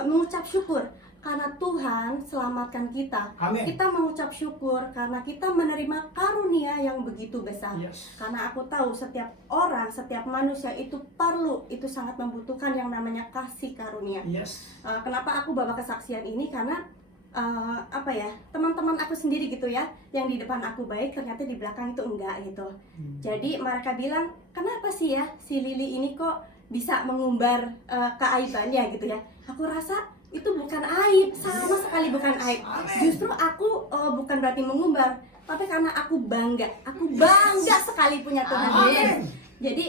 mengucap syukur karena Tuhan selamatkan kita. Amin. Kita mengucap syukur karena kita menerima karunia yang begitu besar. Yes. Karena aku tahu setiap orang, setiap manusia itu sangat membutuhkan yang namanya kasih karunia. Yes. Kenapa aku bawa kesaksian ini? Karena teman-teman aku sendiri gitu ya, yang di depan aku baik, ternyata di belakang itu enggak gitu. Jadi mereka bilang, kenapa sih ya si Lili ini kok bisa mengumbar keaibannya gitu ya. Aku rasa itu bukan aib, sama sekali bukan aib. Justru aku bukan berarti mengumbar, tapi karena aku bangga sekali punya Tuhan Yesus. Jadi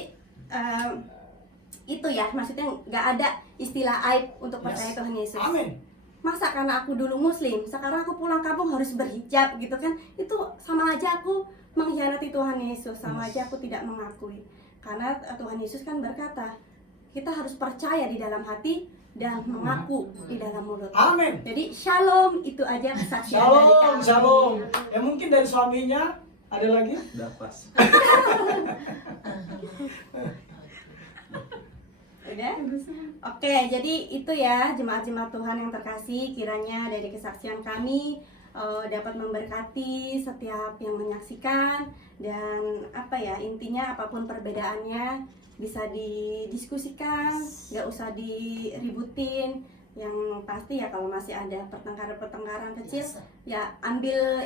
itu ya, maksudnya nggak ada istilah aib untuk percaya Tuhan Yesus. Amin. Masa karena aku dulu Muslim, sekarang aku pulang kampung harus berhijab gitu kan? Itu sama aja aku mengkhianati Tuhan Yesus, sama aja aku tidak mengakui. Karena Tuhan Yesus kan berkata, kita harus percaya di dalam hati dan mengaku di dalam mulut. Amin. Jadi shalom, itu aja kesaksian dari Shalom, kami. shalom. Ya mungkin dari suaminya ada lagi? Udah pas. Udah? Oke, jadi itu ya jemaat-jemaat Tuhan yang terkasih, kiranya dari kesaksian kami dapat memberkati setiap yang menyaksikan, dan intinya apapun perbedaannya bisa didiskusikan, nggak usah diributin. Yang pasti ya kalau masih ada pertengkaran kecil, ya ambil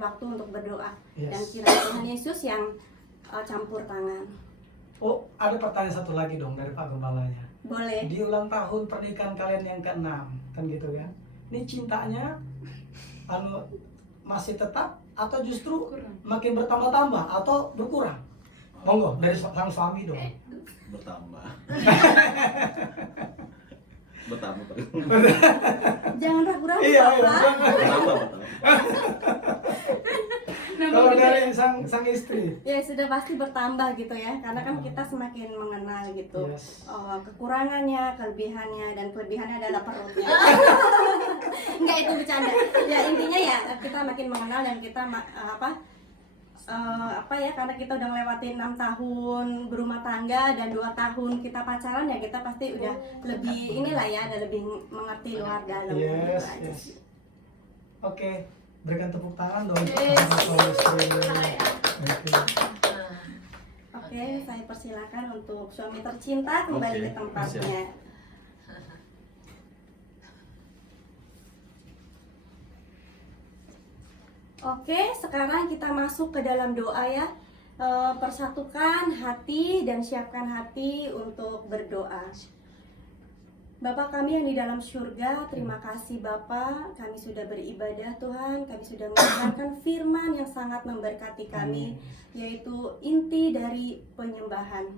waktu untuk berdoa. Dan kiranya Tuhan Yesus yang campur tangan. Oh, ada pertanyaan satu lagi dong dari Pak Gembalanya. Boleh. Di ulang tahun pernikahan kalian yang ke-6, kan gitu kan? Ini cintanya masih tetap atau justru makin bertambah-tambah atau berkurang? Monggo dari sang suami dong. Bertambah. Bertambah. Jangan ragu-ragu Iya, Bapak. Bertambah. Kalau dari sang istri. Ya sudah pasti bertambah gitu ya, karena kan kita semakin mengenal gitu. Yes. Kekurangannya, kelebihannya, dan kelebihannya adalah perutnya. Enggak, itu bercanda. Ya intinya ya kita makin mengenal dan kita karena kita udah ngelewatin 6 tahun berumah tangga dan 2 tahun kita pacaran, ya kita pasti udah lebih inilah ya, ada lebih mengerti luar dalam. Yes, Gitu aja yes. sih. Oke, berikan tepuk tangan dong. Yes. Sama suami istri. Oke. Oke, saya persilakan untuk suami tercinta kembali Oke, ke tempatnya. Oke, sekarang kita masuk ke dalam doa ya. Persatukan hati dan siapkan hati untuk berdoa. Bapa kami yang di dalam surga, terima kasih Bapa, kami sudah beribadah Tuhan, kami sudah mendengarkan firman yang sangat memberkati kami, yaitu inti dari penyembahan.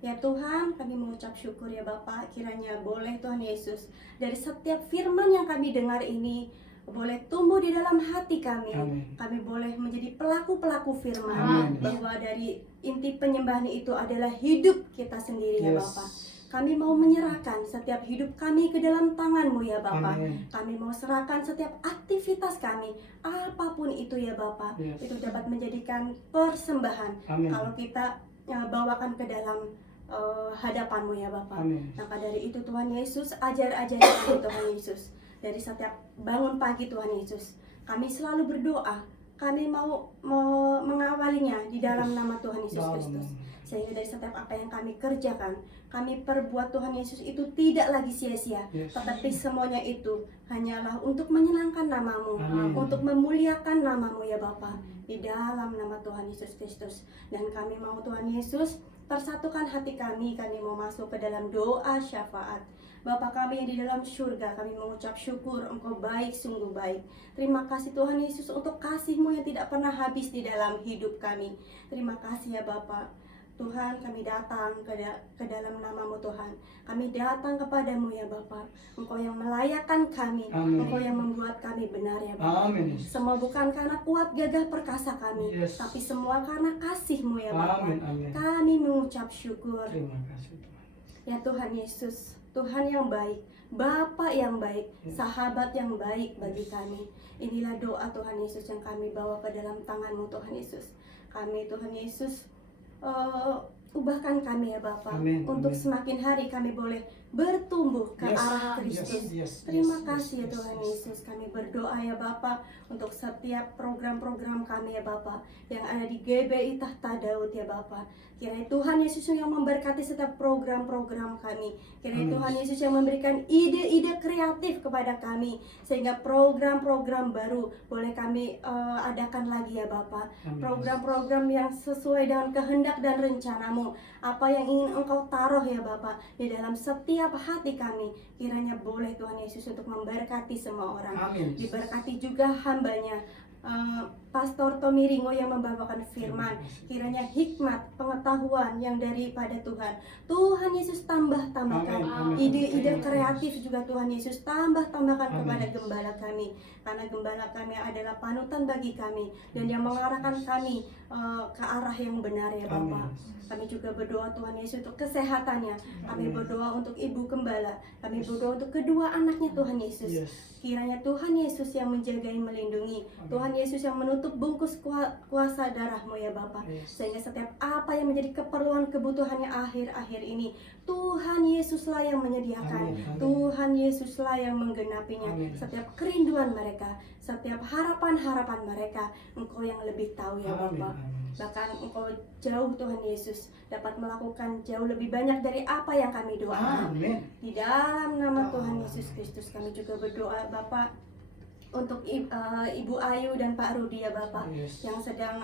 Ya Tuhan, kami mengucap syukur ya Bapa, kiranya boleh Tuhan Yesus, dari setiap firman yang kami dengar ini, boleh tumbuh di dalam hati kami. Amin. Kami boleh menjadi pelaku-pelaku firman, Amin. bahwa dari inti penyembahan itu adalah hidup kita sendiri ya Yes. Bapa. Kami mau menyerahkan setiap hidup kami ke dalam tangan-Mu ya Bapa. Amin. Kami mau serahkan setiap aktivitas kami, apapun itu ya Bapa. Yes. Itu dapat menjadikan persembahan. Amin. Kalau kita bawakan ke dalam hadapan-Mu ya Bapa. Amin. Maka dari itu Tuhan Yesus, ajar-ajar kami Tuhan Yesus. Dari setiap bangun pagi Tuhan Yesus, kami selalu berdoa. Kami mau mengawalinya di dalam nama Tuhan Yesus Kristus. Sehingga dari setiap apa yang kami kerjakan, kami perbuat Tuhan Yesus itu tidak lagi sia-sia. Yes. Tetapi semuanya itu hanyalah untuk menyenangkan nama-Mu, Amin. untuk memuliakan nama-Mu ya Bapa. Di dalam nama Tuhan Yesus Kristus. Dan kami mau Tuhan Yesus, persatukan hati kami mau masuk ke dalam doa syafaat. Bapa kami yang di dalam surga, kami mengucap syukur, Engkau baik, sungguh baik. Terima kasih Tuhan Yesus untuk kasih-Mu yang tidak pernah habis di dalam hidup kami. Terima kasih ya Bapa. Tuhan, kami datang ke dalam nama-Mu Tuhan. Kami datang kepadamu ya Bapa. Engkau yang melayakkan kami. Amin. Engkau yang membuat kami benar ya Bapa. Amin. Semua bukan karena kuat gagah perkasa kami, Yes. tapi semua karena kasih-Mu ya Bapa. Amin. Amin. Kami mengucap syukur. Terima kasih Tuhan. Ya Tuhan Yesus, Tuhan yang baik, Bapa yang baik, Yes. sahabat yang baik bagi kami. Inilah doa Tuhan Yesus yang kami bawa ke dalam tangan-Mu Tuhan Yesus. Kami Tuhan Yesus, ubahkan kami ya Bapa, Amin, untuk amin. semakin hari kami boleh bertumbuh ke Yes, arah Kristus. yes, yes, Terima yes, kasih ya yes, Tuhan yes. Yesus. Kami berdoa ya Bapa untuk setiap program-program kami ya Bapa yang ada di GBI Tahta Daud ya Bapa. Kiranya Tuhan Yesus yang memberkati setiap program-program kami. Kiranya Amin. Tuhan Yesus yang memberikan ide-ide kreatif kepada kami, sehingga program-program baru boleh kami adakan lagi ya Bapa. Amin. Program-program yang sesuai dengan kehendak dan rencana-Mu. Apa yang ingin Engkau taruh ya Bapa di dalam setiap hati kami. Kiranya boleh Tuhan Yesus untuk memberkati semua orang. Amin. Diberkati juga hambanya, Pastor Tommy Ringo yang membawakan firman. Kiranya hikmat, pengetahuan yang daripada Tuhan. Tuhan Yesus tambahkan. Amin. Amin. Ide-ide Amin. kreatif juga Tuhan Yesus tambahkan Amin. kepada gembala kami. Karena gembala kami adalah panutan bagi kami dan yang mengarahkan kami ke arah yang benar ya Bapa. Amin. Kami juga berdoa Tuhan Yesus untuk kesehatannya. Kami Amin. berdoa untuk ibu gembala. Kami berdoa untuk kedua anaknya Tuhan Yesus. Yes. Kiranya Tuhan Yesus yang menjagai, melindungi. Amin. Tuhan Yesus yang menutup bungkus kuasa darah-Mu ya Bapa. Yes. Sehingga setiap apa yang menjadi keperluan kebutuhannya akhir-akhir ini, Tuhan Yesuslah yang menyediakan. Amin. Amin. Tuhan Yesuslah yang menggenapinya. Amin. Setiap kerinduan mereka, setiap harapan-harapan mereka, Engkau yang lebih tahu ya Amin. Bapa. Amin. Bahkan Engkau jauh Tuhan Yesus dapat melakukan jauh lebih banyak dari apa yang kami doakan. Amin. Di dalam nama Tuhan Yesus Kristus kami juga berdoa Bapak untuk Ibu Ayu dan Pak Rudi ya Bapak, Yes. yang sedang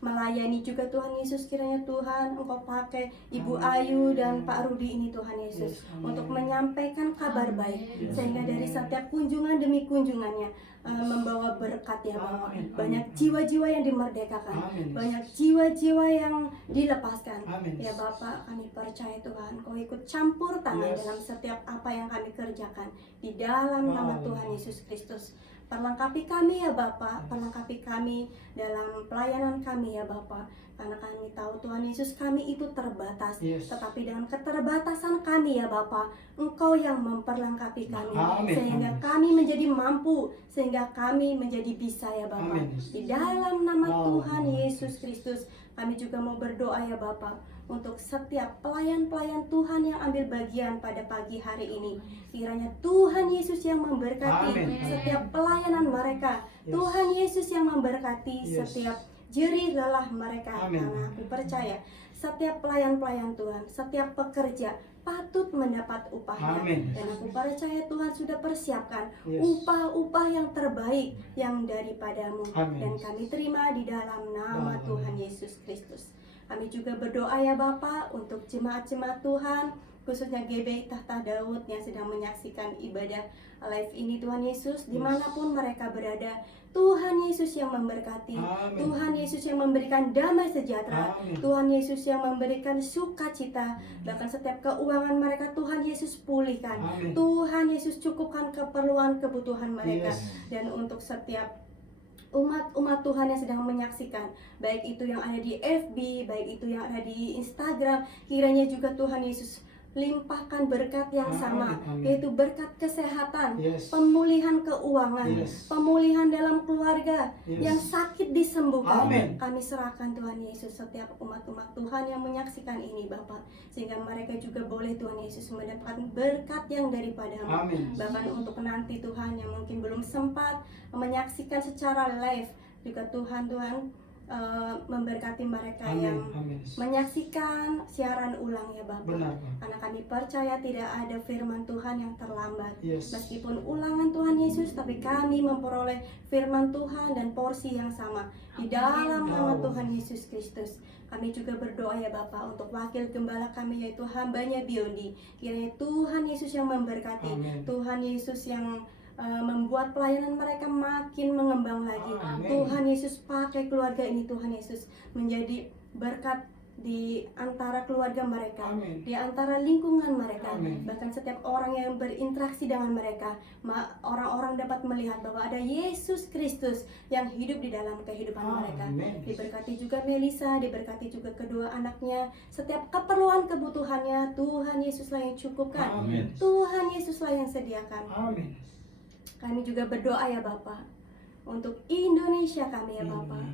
melayani juga Tuhan Yesus. Kiranya Tuhan Engkau pakai Ibu Ayu dan Pak Rudi ini Tuhan Yesus untuk menyampaikan kabar baik, sehingga dari setiap kunjungan demi kunjungannya membawa berkat ya Bapak. Banyak jiwa-jiwa yang dimerdekakan, banyak jiwa-jiwa yang dilepaskan. Ya Bapak, kami percaya Tuhan Kau ikut campur tangan dalam setiap apa yang kami kerjakan di dalam nama Tuhan Yesus Kristus. Perlengkapi kami ya Bapak, perlengkapi kami dalam pelayanan kami ya Bapak. Karena kami tahu Tuhan Yesus kami itu terbatas, tetapi dengan keterbatasan kami ya Bapak, Engkau yang memperlengkapi kami, sehingga kami menjadi mampu, sehingga kami menjadi bisa ya Bapak. Di dalam nama Tuhan Yesus Kristus, kami juga mau berdoa ya Bapak, untuk setiap pelayan-pelayan Tuhan yang ambil bagian pada pagi hari ini. Kiranya Tuhan Yesus yang memberkati setiap pelayanan mereka. Tuhan Yesus yang memberkati setiap jerih lelah mereka. Karena aku percaya setiap pelayan-pelayan Tuhan, setiap pekerja patut mendapat upahnya. Dan aku percaya Tuhan sudah persiapkan upah-upah yang terbaik yang daripadamu. Dan kami terima di dalam nama Tuhan Yesus Kristus. Kami juga berdoa ya Bapak untuk jemaat-jemaat Tuhan, khususnya GBI Tahta Daud yang sedang menyaksikan ibadah live ini Tuhan Yesus, dimanapun mereka berada. Tuhan Yesus yang memberkati, Tuhan Yesus yang memberikan damai sejahtera, Tuhan Yesus yang memberikan sukacita, bahkan setiap keuangan mereka Tuhan Yesus pulihkan, Tuhan Yesus cukupkan keperluan kebutuhan mereka. Dan untuk setiap umat Tuhan yang sedang menyaksikan, baik itu yang ada di FB, baik itu yang ada di Instagram, kiranya juga Tuhan Yesus limpahkan berkat yang sama, yaitu berkat kesehatan, pemulihan keuangan, pemulihan dalam keluarga, yang sakit disembuhkan. Kami serahkan Tuhan Yesus setiap umat-umat Tuhan yang menyaksikan ini Bapak, sehingga mereka juga boleh Tuhan Yesus mendapatkan berkat yang daripadamu. Bahkan untuk nanti Tuhan yang mungkin belum sempat menyaksikan secara live, juga Tuhan memberkati mereka yang menyaksikan siaran ulang ya Bapak. Karena kami percaya tidak ada firman Tuhan yang terlambat. Meskipun ulangan Tuhan Yesus, tapi kami memperoleh firman Tuhan dan porsi yang sama di dalam nama Tuhan Yesus Kristus. Kami juga berdoa ya Bapak untuk wakil gembala kami, yaitu hambanya Biondi. Kiranya Tuhan Yesus yang memberkati, Tuhan Yesus yang membuat pelayanan mereka makin mengembang lagi. Tuhan Yesus pakai keluarga ini, Tuhan Yesus menjadi berkat di antara keluarga mereka, di antara lingkungan mereka, bahkan setiap orang yang berinteraksi dengan mereka, orang-orang dapat melihat bahwa ada Yesus Kristus yang hidup di dalam kehidupan mereka. Diberkati juga Melisa, diberkati juga kedua anaknya, setiap keperluan kebutuhannya Tuhan Yesuslah yang cukupkan, Tuhan Yesuslah yang sediakan. Kami juga berdoa ya Bapak untuk Indonesia kami ya Bapak.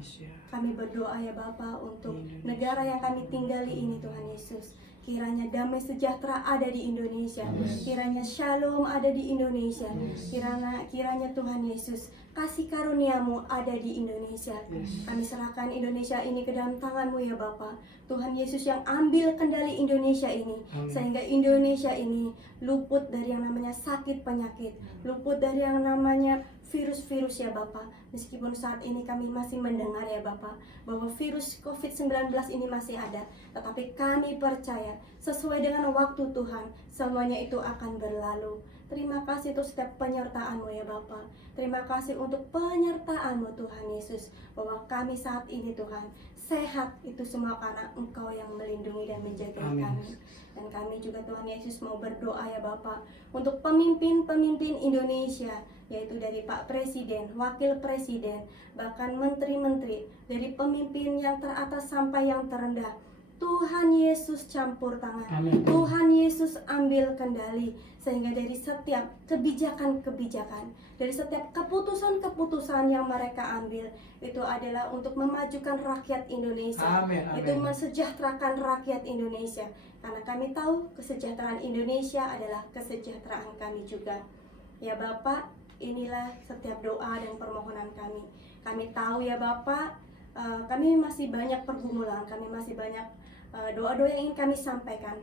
Kami berdoa ya Bapak untuk negara yang kami tinggali ini Tuhan Yesus. Kiranya damai sejahtera ada di Indonesia, kiranya shalom ada di Indonesia, kiranya Tuhan Yesus kasih karunia-Mu ada di Indonesia. Kami serahkan Indonesia ini ke dalam tangan-Mu ya Bapa. Tuhan Yesus yang ambil kendali Indonesia ini, sehingga Indonesia ini luput dari yang namanya sakit penyakit, luput dari yang namanya virus-virus ya Bapak. Meskipun saat ini kami masih mendengar ya Bapak bahwa virus COVID-19 ini masih ada, tetapi kami percaya sesuai dengan waktu Tuhan semuanya itu akan berlalu. Terima kasih untuk setiap penyertaan-Mu ya Bapak. Terima kasih untuk penyertaan-Mu Tuhan Yesus, bahwa kami saat ini Tuhan sehat itu semua karena Engkau yang melindungi dan menjaga kami. Dan kami juga Tuhan Yesus mau berdoa ya Bapak untuk pemimpin-pemimpin Indonesia, yaitu dari Pak Presiden, Wakil Presiden, bahkan menteri-menteri, dari pemimpin yang teratas sampai yang terendah. Tuhan Yesus campur tangan, Tuhan Yesus ambil kendali, sehingga dari setiap kebijakan-kebijakan, dari setiap keputusan-keputusan yang mereka ambil, itu adalah untuk memajukan rakyat Indonesia, itu mensejahterakan rakyat Indonesia. Karena kami tahu kesejahteraan Indonesia adalah kesejahteraan kami juga. Ya Bapak, inilah setiap doa dan permohonan kami. Kami tahu ya Bapak, kami masih banyak pergumulan, kami masih banyak doa-doa yang ingin kami sampaikan.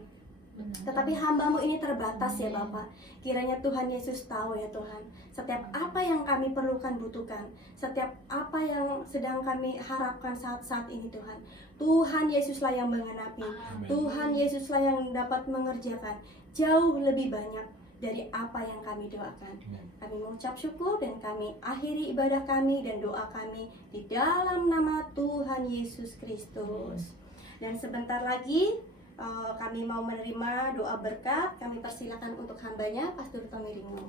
Tetapi hamba-Mu ini terbatas ya Bapak. Kiranya Tuhan Yesus tahu ya Tuhan, setiap apa yang kami perlukan butuhkan, setiap apa yang sedang kami harapkan saat-saat ini Tuhan, Tuhan Yesuslah yang mengenapi. Tuhan Yesuslah yang dapat mengerjakan jauh lebih banyak dari apa yang kami doakan. Kami mengucap syukur dan kami akhiri ibadah kami dan doa kami di dalam nama Tuhan Yesus Kristus. Dan sebentar lagi kami mau menerima doa berkat. Kami persilakan untuk hambanya, Pastor Tommy Ringo.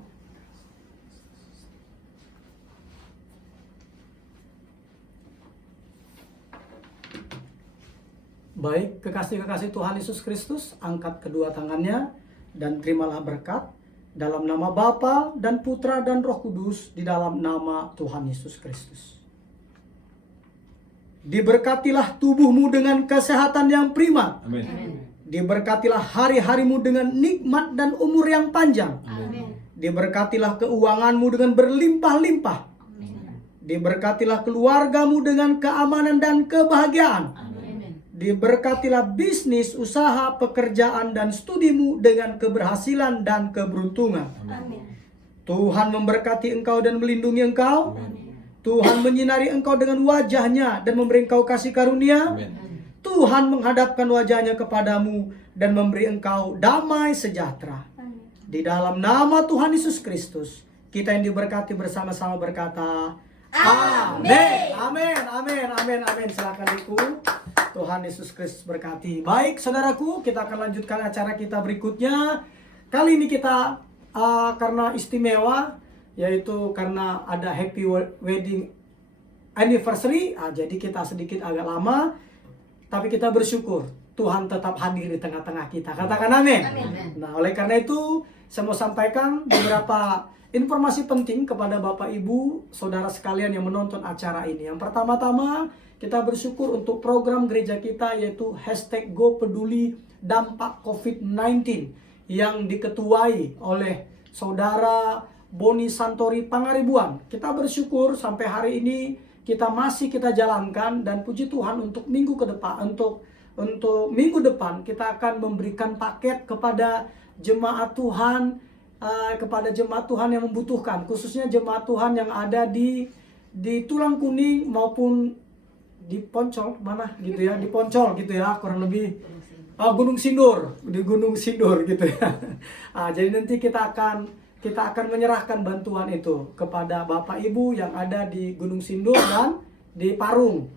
Baik, kekasih-kekasih Tuhan Yesus Kristus, angkat kedua tangannya dan terimalah berkat dalam nama Bapa dan Putra dan Roh Kudus, di dalam nama Tuhan Yesus Kristus. Diberkatilah tubuhmu dengan kesehatan yang prima. Amin. Diberkatilah hari-harimu dengan nikmat dan umur yang panjang. Amin. Diberkatilah keuanganmu dengan berlimpah-limpah. Diberkatilah keluargamu dengan keamanan dan kebahagiaan. Diberkatilah bisnis, usaha, pekerjaan, dan studimu dengan keberhasilan dan keberuntungan. Amin. Tuhan memberkati engkau dan melindungi engkau. Tuhan menyinari engkau dengan wajahnya dan memberi engkau kasih karunia. Tuhan menghadapkan wajahnya kepadamu dan memberi engkau damai sejahtera. Amin. Di dalam nama Tuhan Yesus Kristus, kita yang diberkati bersama-sama berkata, Amin. Amin. Amin. Amin. Amin. Silakan Ibu. Tuhan Yesus Kristus berkati. Baik, saudaraku, kita akan lanjutkan acara kita berikutnya. Kali ini kita karena istimewa, yaitu karena ada happy wedding anniversary, jadi kita sedikit agak lama, tapi kita bersyukur Tuhan tetap hadir di tengah-tengah kita. Katakan amin. Nah, oleh karena itu saya mau sampaikan beberapa informasi penting kepada Bapak Ibu, saudara sekalian yang menonton acara ini. Yang pertama-tama, kita bersyukur untuk program gereja kita, yaitu #GoPeduli Dampak COVID-19 yang diketuai oleh saudara Boni Santori Pangaribuan. Kita bersyukur sampai hari ini kita jalankan, dan puji Tuhan untuk minggu ke depan, untuk minggu depan kita akan memberikan paket kepada jemaat Tuhan, yang membutuhkan, khususnya jemaat Tuhan yang ada di Tulang Kuning maupun di Poncol, mana gitu ya, di Poncol gitu ya, kurang lebih Gunung Sindur, di Gunung Sindur gitu ya. Jadi nanti kita akan menyerahkan bantuan itu kepada Bapak Ibu yang ada di Gunung Sindur dan di Parung.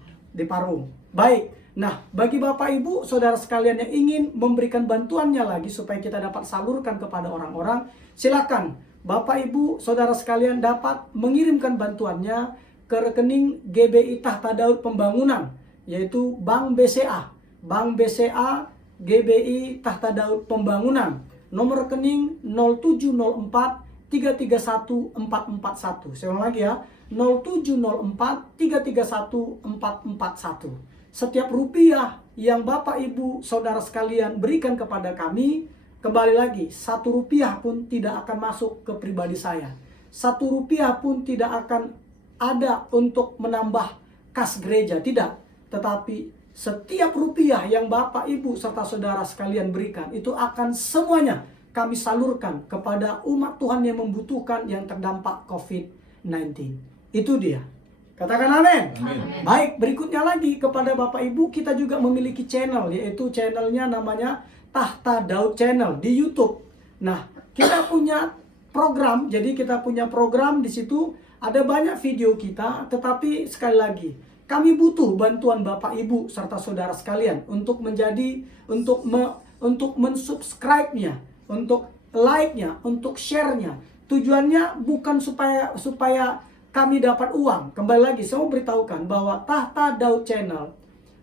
Baik. Nah, bagi Bapak Ibu, saudara sekalian yang ingin memberikan bantuannya lagi supaya kita dapat salurkan kepada orang-orang, silakan Bapak Ibu, saudara sekalian dapat mengirimkan bantuannya ke rekening GBI Tahta Daud Pembangunan, yaitu Bank BCA GBI Tahta Daud Pembangunan. Nomor rekening 0704 331 441. Saya ulang lagi ya, 0704 331 441. Setiap rupiah yang Bapak Ibu saudara sekalian berikan kepada kami, kembali lagi, 1 rupiah pun tidak akan masuk ke pribadi saya. 1 rupiah pun tidak akan ada untuk menambah kas gereja, tidak. Tetapi setiap rupiah yang Bapak Ibu serta saudara sekalian berikan, itu akan semuanya kami salurkan kepada umat Tuhan yang membutuhkan, yang terdampak COVID-19. Itu dia. Katakan amin. Baik, berikutnya lagi kepada Bapak Ibu, kita juga memiliki channel, yaitu channelnya namanya Tahta Daud Channel di YouTube. Nah, kita punya program, jadi kita punya program di situ, ada banyak video kita, tetapi sekali lagi, kami butuh bantuan Bapak Ibu serta saudara sekalian untuk mensubscribe-nya, untuk like-nya, untuk share-nya. Tujuannya bukan supaya kami dapat uang. Kembali lagi, saya mau beritahukan bahwa Tahta Daud Channel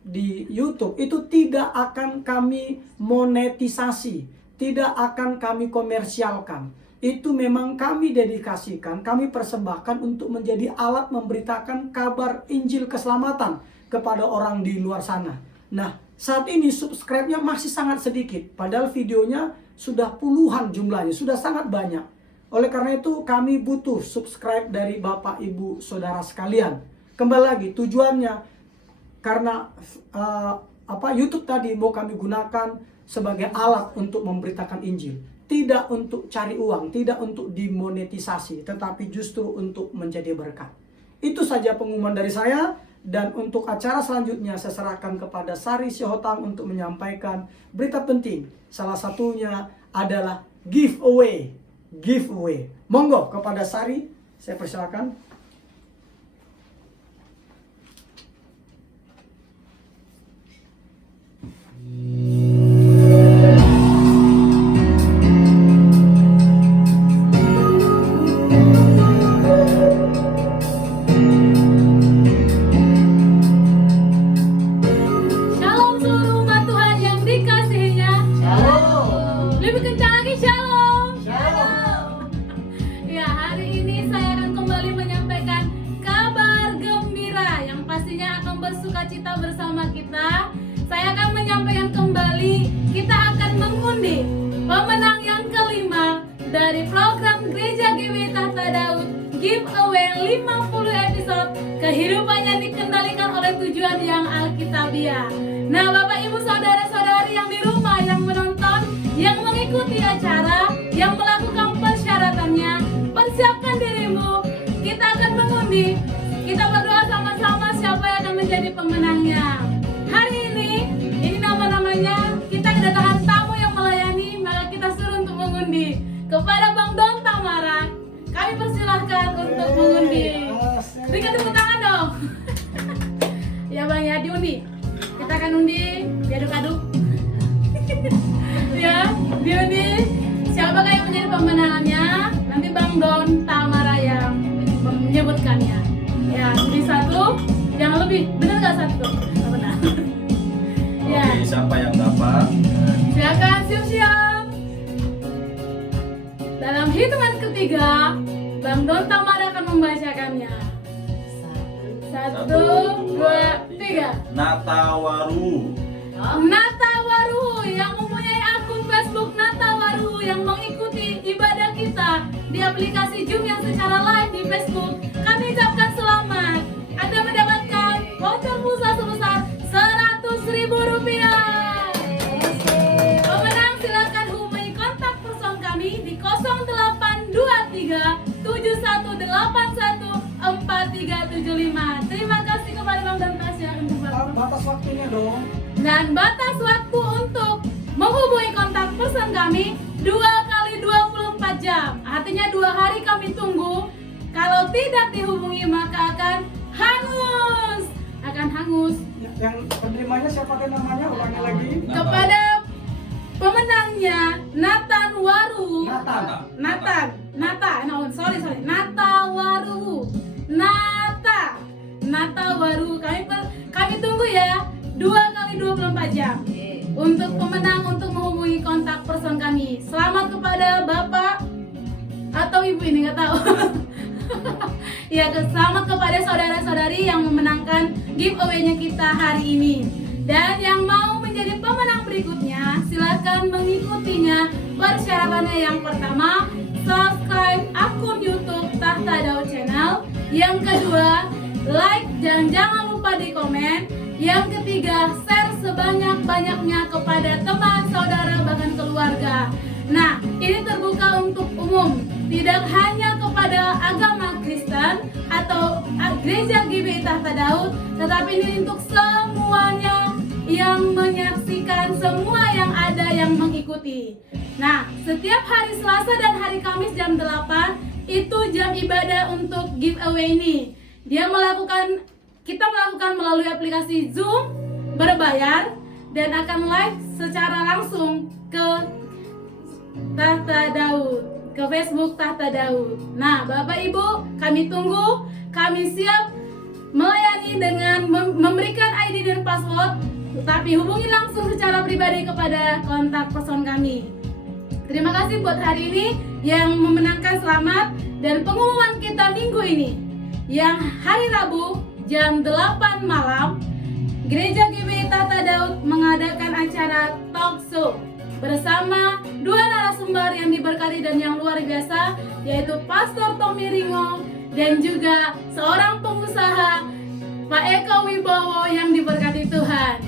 di YouTube itu tidak akan kami monetisasi, tidak akan kami komersialkan. Itu memang kami dedikasikan, kami persembahkan untuk menjadi alat memberitakan kabar Injil keselamatan kepada orang di luar sana. Nah, saat ini subscribe-nya masih sangat sedikit, padahal videonya sudah puluhan jumlahnya, sudah sangat banyak. Oleh karena itu kami butuh subscribe dari Bapak Ibu Saudara sekalian. Kembali lagi, tujuannya karena YouTube tadi mau kami gunakan sebagai alat untuk memberitakan Injil. Tidak untuk cari uang, tidak untuk dimonetisasi, tetapi justru untuk menjadi berkat. Itu saja pengumuman dari saya. Dan untuk acara selanjutnya saya serahkan kepada Sari Sihotang untuk menyampaikan berita penting. Salah satunya adalah giveaway. Monggo kepada Sari, saya persilakan. Shalom seluruh umat Tuhan yang dikasihinya. Shalom. Lebih kencang lagi shalom. Ya, hari ini saya akan kembali menyampaikan kabar gembira yang pastinya akan bersukacita bersama kita. Saya akan menyampaikan kembali, kita akan mengundi pemenang yang kelima dari program Gereja GBI Tahta Daud Giveaway 50 episode kehidupannya dikendalikan oleh tujuan yang alkitabiah. Nah, Bapak Ibu saudara-saudari yang di rumah, yang menonton, yang mengikuti acara, yang melakukan persyaratannya, persiapkan dirimu. Kita akan mengundi. Kita berdoa sama-sama siapa yang akan menjadi pemenangnya. Hari ini nama-namanya, kita kedatangan tamu yang melayani, maka kita suruh untuk mengundi. Kepada Bang Don Tamara, kami persilahkan untuk mengundi. Berikan tepuk tangan dong. Ya Bang, ya diundi. Kita akan undi, diaduk-aduk. Ya, diundi. Siapakah yang menjadi pemenangnya? Nanti Bang Don Tamara yang menyebutkannya. Ya, jadi satu, jangan lebih. Benar nggak satu? Nggak benar. Ya. Oke, siapa yang dapat? Silakan siap-siap. Dalam hitungan ketiga, Bang Don Tamara akan membacakannya. 1, 2, 3. Natawaru. Natawaru yang mempunyai akun Facebook Natawaru yang mengikuti ibadah kita di aplikasi Zoom yang secara live di Facebook. Kami ucapkan selamat. Anda mendapatkan voucher pulsa sebesar Rp100.000. Pemenang silakan hubungi kontak person kami di 0823 7181 4375. Terima kasih kepada Bang dan Tasya untuk Batas waktunya dong. dan batas waktu untuk menghubungi kontak person kami 2 kali 24 jam. Artinya 2 hari kami tunggu. Kalau tidak dihubungi maka akan hangus. Yang penerimanya siapa deh namanya? Ulangi lagi. Kepada pemenangnya Nathan Waru. Nata Waru. Kami tunggu ya 2 kali 24 jam untuk pemenang untuk menghubungi kontak person kami. Selamat kepada Bapak atau Ibu ini nggak tahu. Ya, selamat kepada saudara-saudari yang memenangkan giveaway-nya kita hari ini. Dan yang mau menjadi pemenang berikutnya, silakan mengikutinya. Persyaratannya yang pertama, subscribe akun YouTube Tahta Daud Channel. Yang kedua, like dan jangan lupa di komen. Yang ketiga, share sebanyak-banyaknya kepada teman, saudara, bahkan keluarga. Nah, ini terbuka untuk umum, tidak hanya kepada agama Kristen atau Gereja GBI Tahta Daud, tetapi ini untuk semuanya yang menyaksikan, semua yang ada yang mengikuti. Nah, setiap hari Selasa dan hari Kamis jam 8 itu jam ibadah untuk giveaway ini. Kita melakukan melalui aplikasi Zoom berbayar dan akan live secara langsung ke Tahta Daud, ke Facebook Tahta Daud. Nah, Bapak Ibu, kami tunggu, kami siap melayani dengan memberikan ID dan password, tetapi hubungi langsung secara pribadi kepada kontak person kami. Terima kasih buat hari ini yang memenangkan, selamat. Dan pengumuman kita minggu ini, yang hari Rabu jam 8 malam, Gereja GBI Tahta Daud mengadakan acara talk show bersama 2 narasumber yang diberkati dan yang luar biasa, yaitu Pastor Tommy Ringo dan juga seorang pengusaha, Pak Eko Wibowo, yang diberkati Tuhan.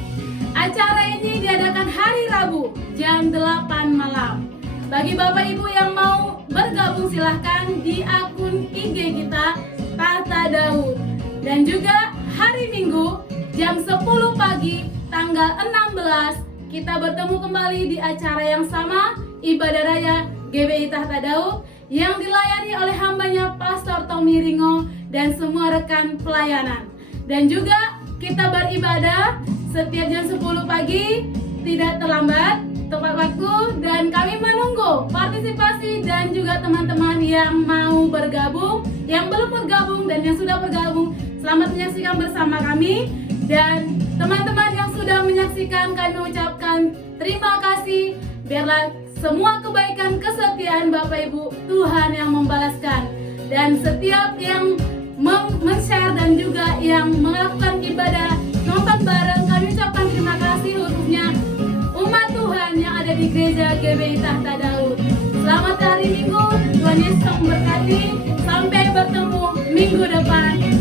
Acara ini diadakan hari Rabu jam 8 malam. Bagi Bapak Ibu yang mau bergabung silahkan di akun IG kita Tahta Daud. Dan juga hari Minggu jam 10 pagi tanggal 16 kita bertemu kembali di acara yang sama, Ibadah Raya GBI Tahta Daud yang dilayani oleh hambanya Pastor Tommy Ringo dan semua rekan pelayanan. Dan juga kita beribadah setiap jam 10 pagi, tidak terlambat, tepat waktu, dan kami menunggu partisipasi dan juga teman-teman yang mau bergabung, yang belum bergabung dan yang sudah bergabung, selamat menyaksikan bersama kami. Dan teman-teman yang sudah menyaksikan, kami mengucapkan terima kasih. Biarlah semua kebaikan, kesetiaan Bapak Ibu Tuhan yang membalaskan. Dan setiap yang men-share dan juga yang melakukan ibadah nonton bareng, kami ucapkan terima kasih khususnya umat Tuhan yang ada di gereja GBI Tahta Daud. Selamat hari Minggu, Tuhan Yesus memberkati. Sampai bertemu minggu depan.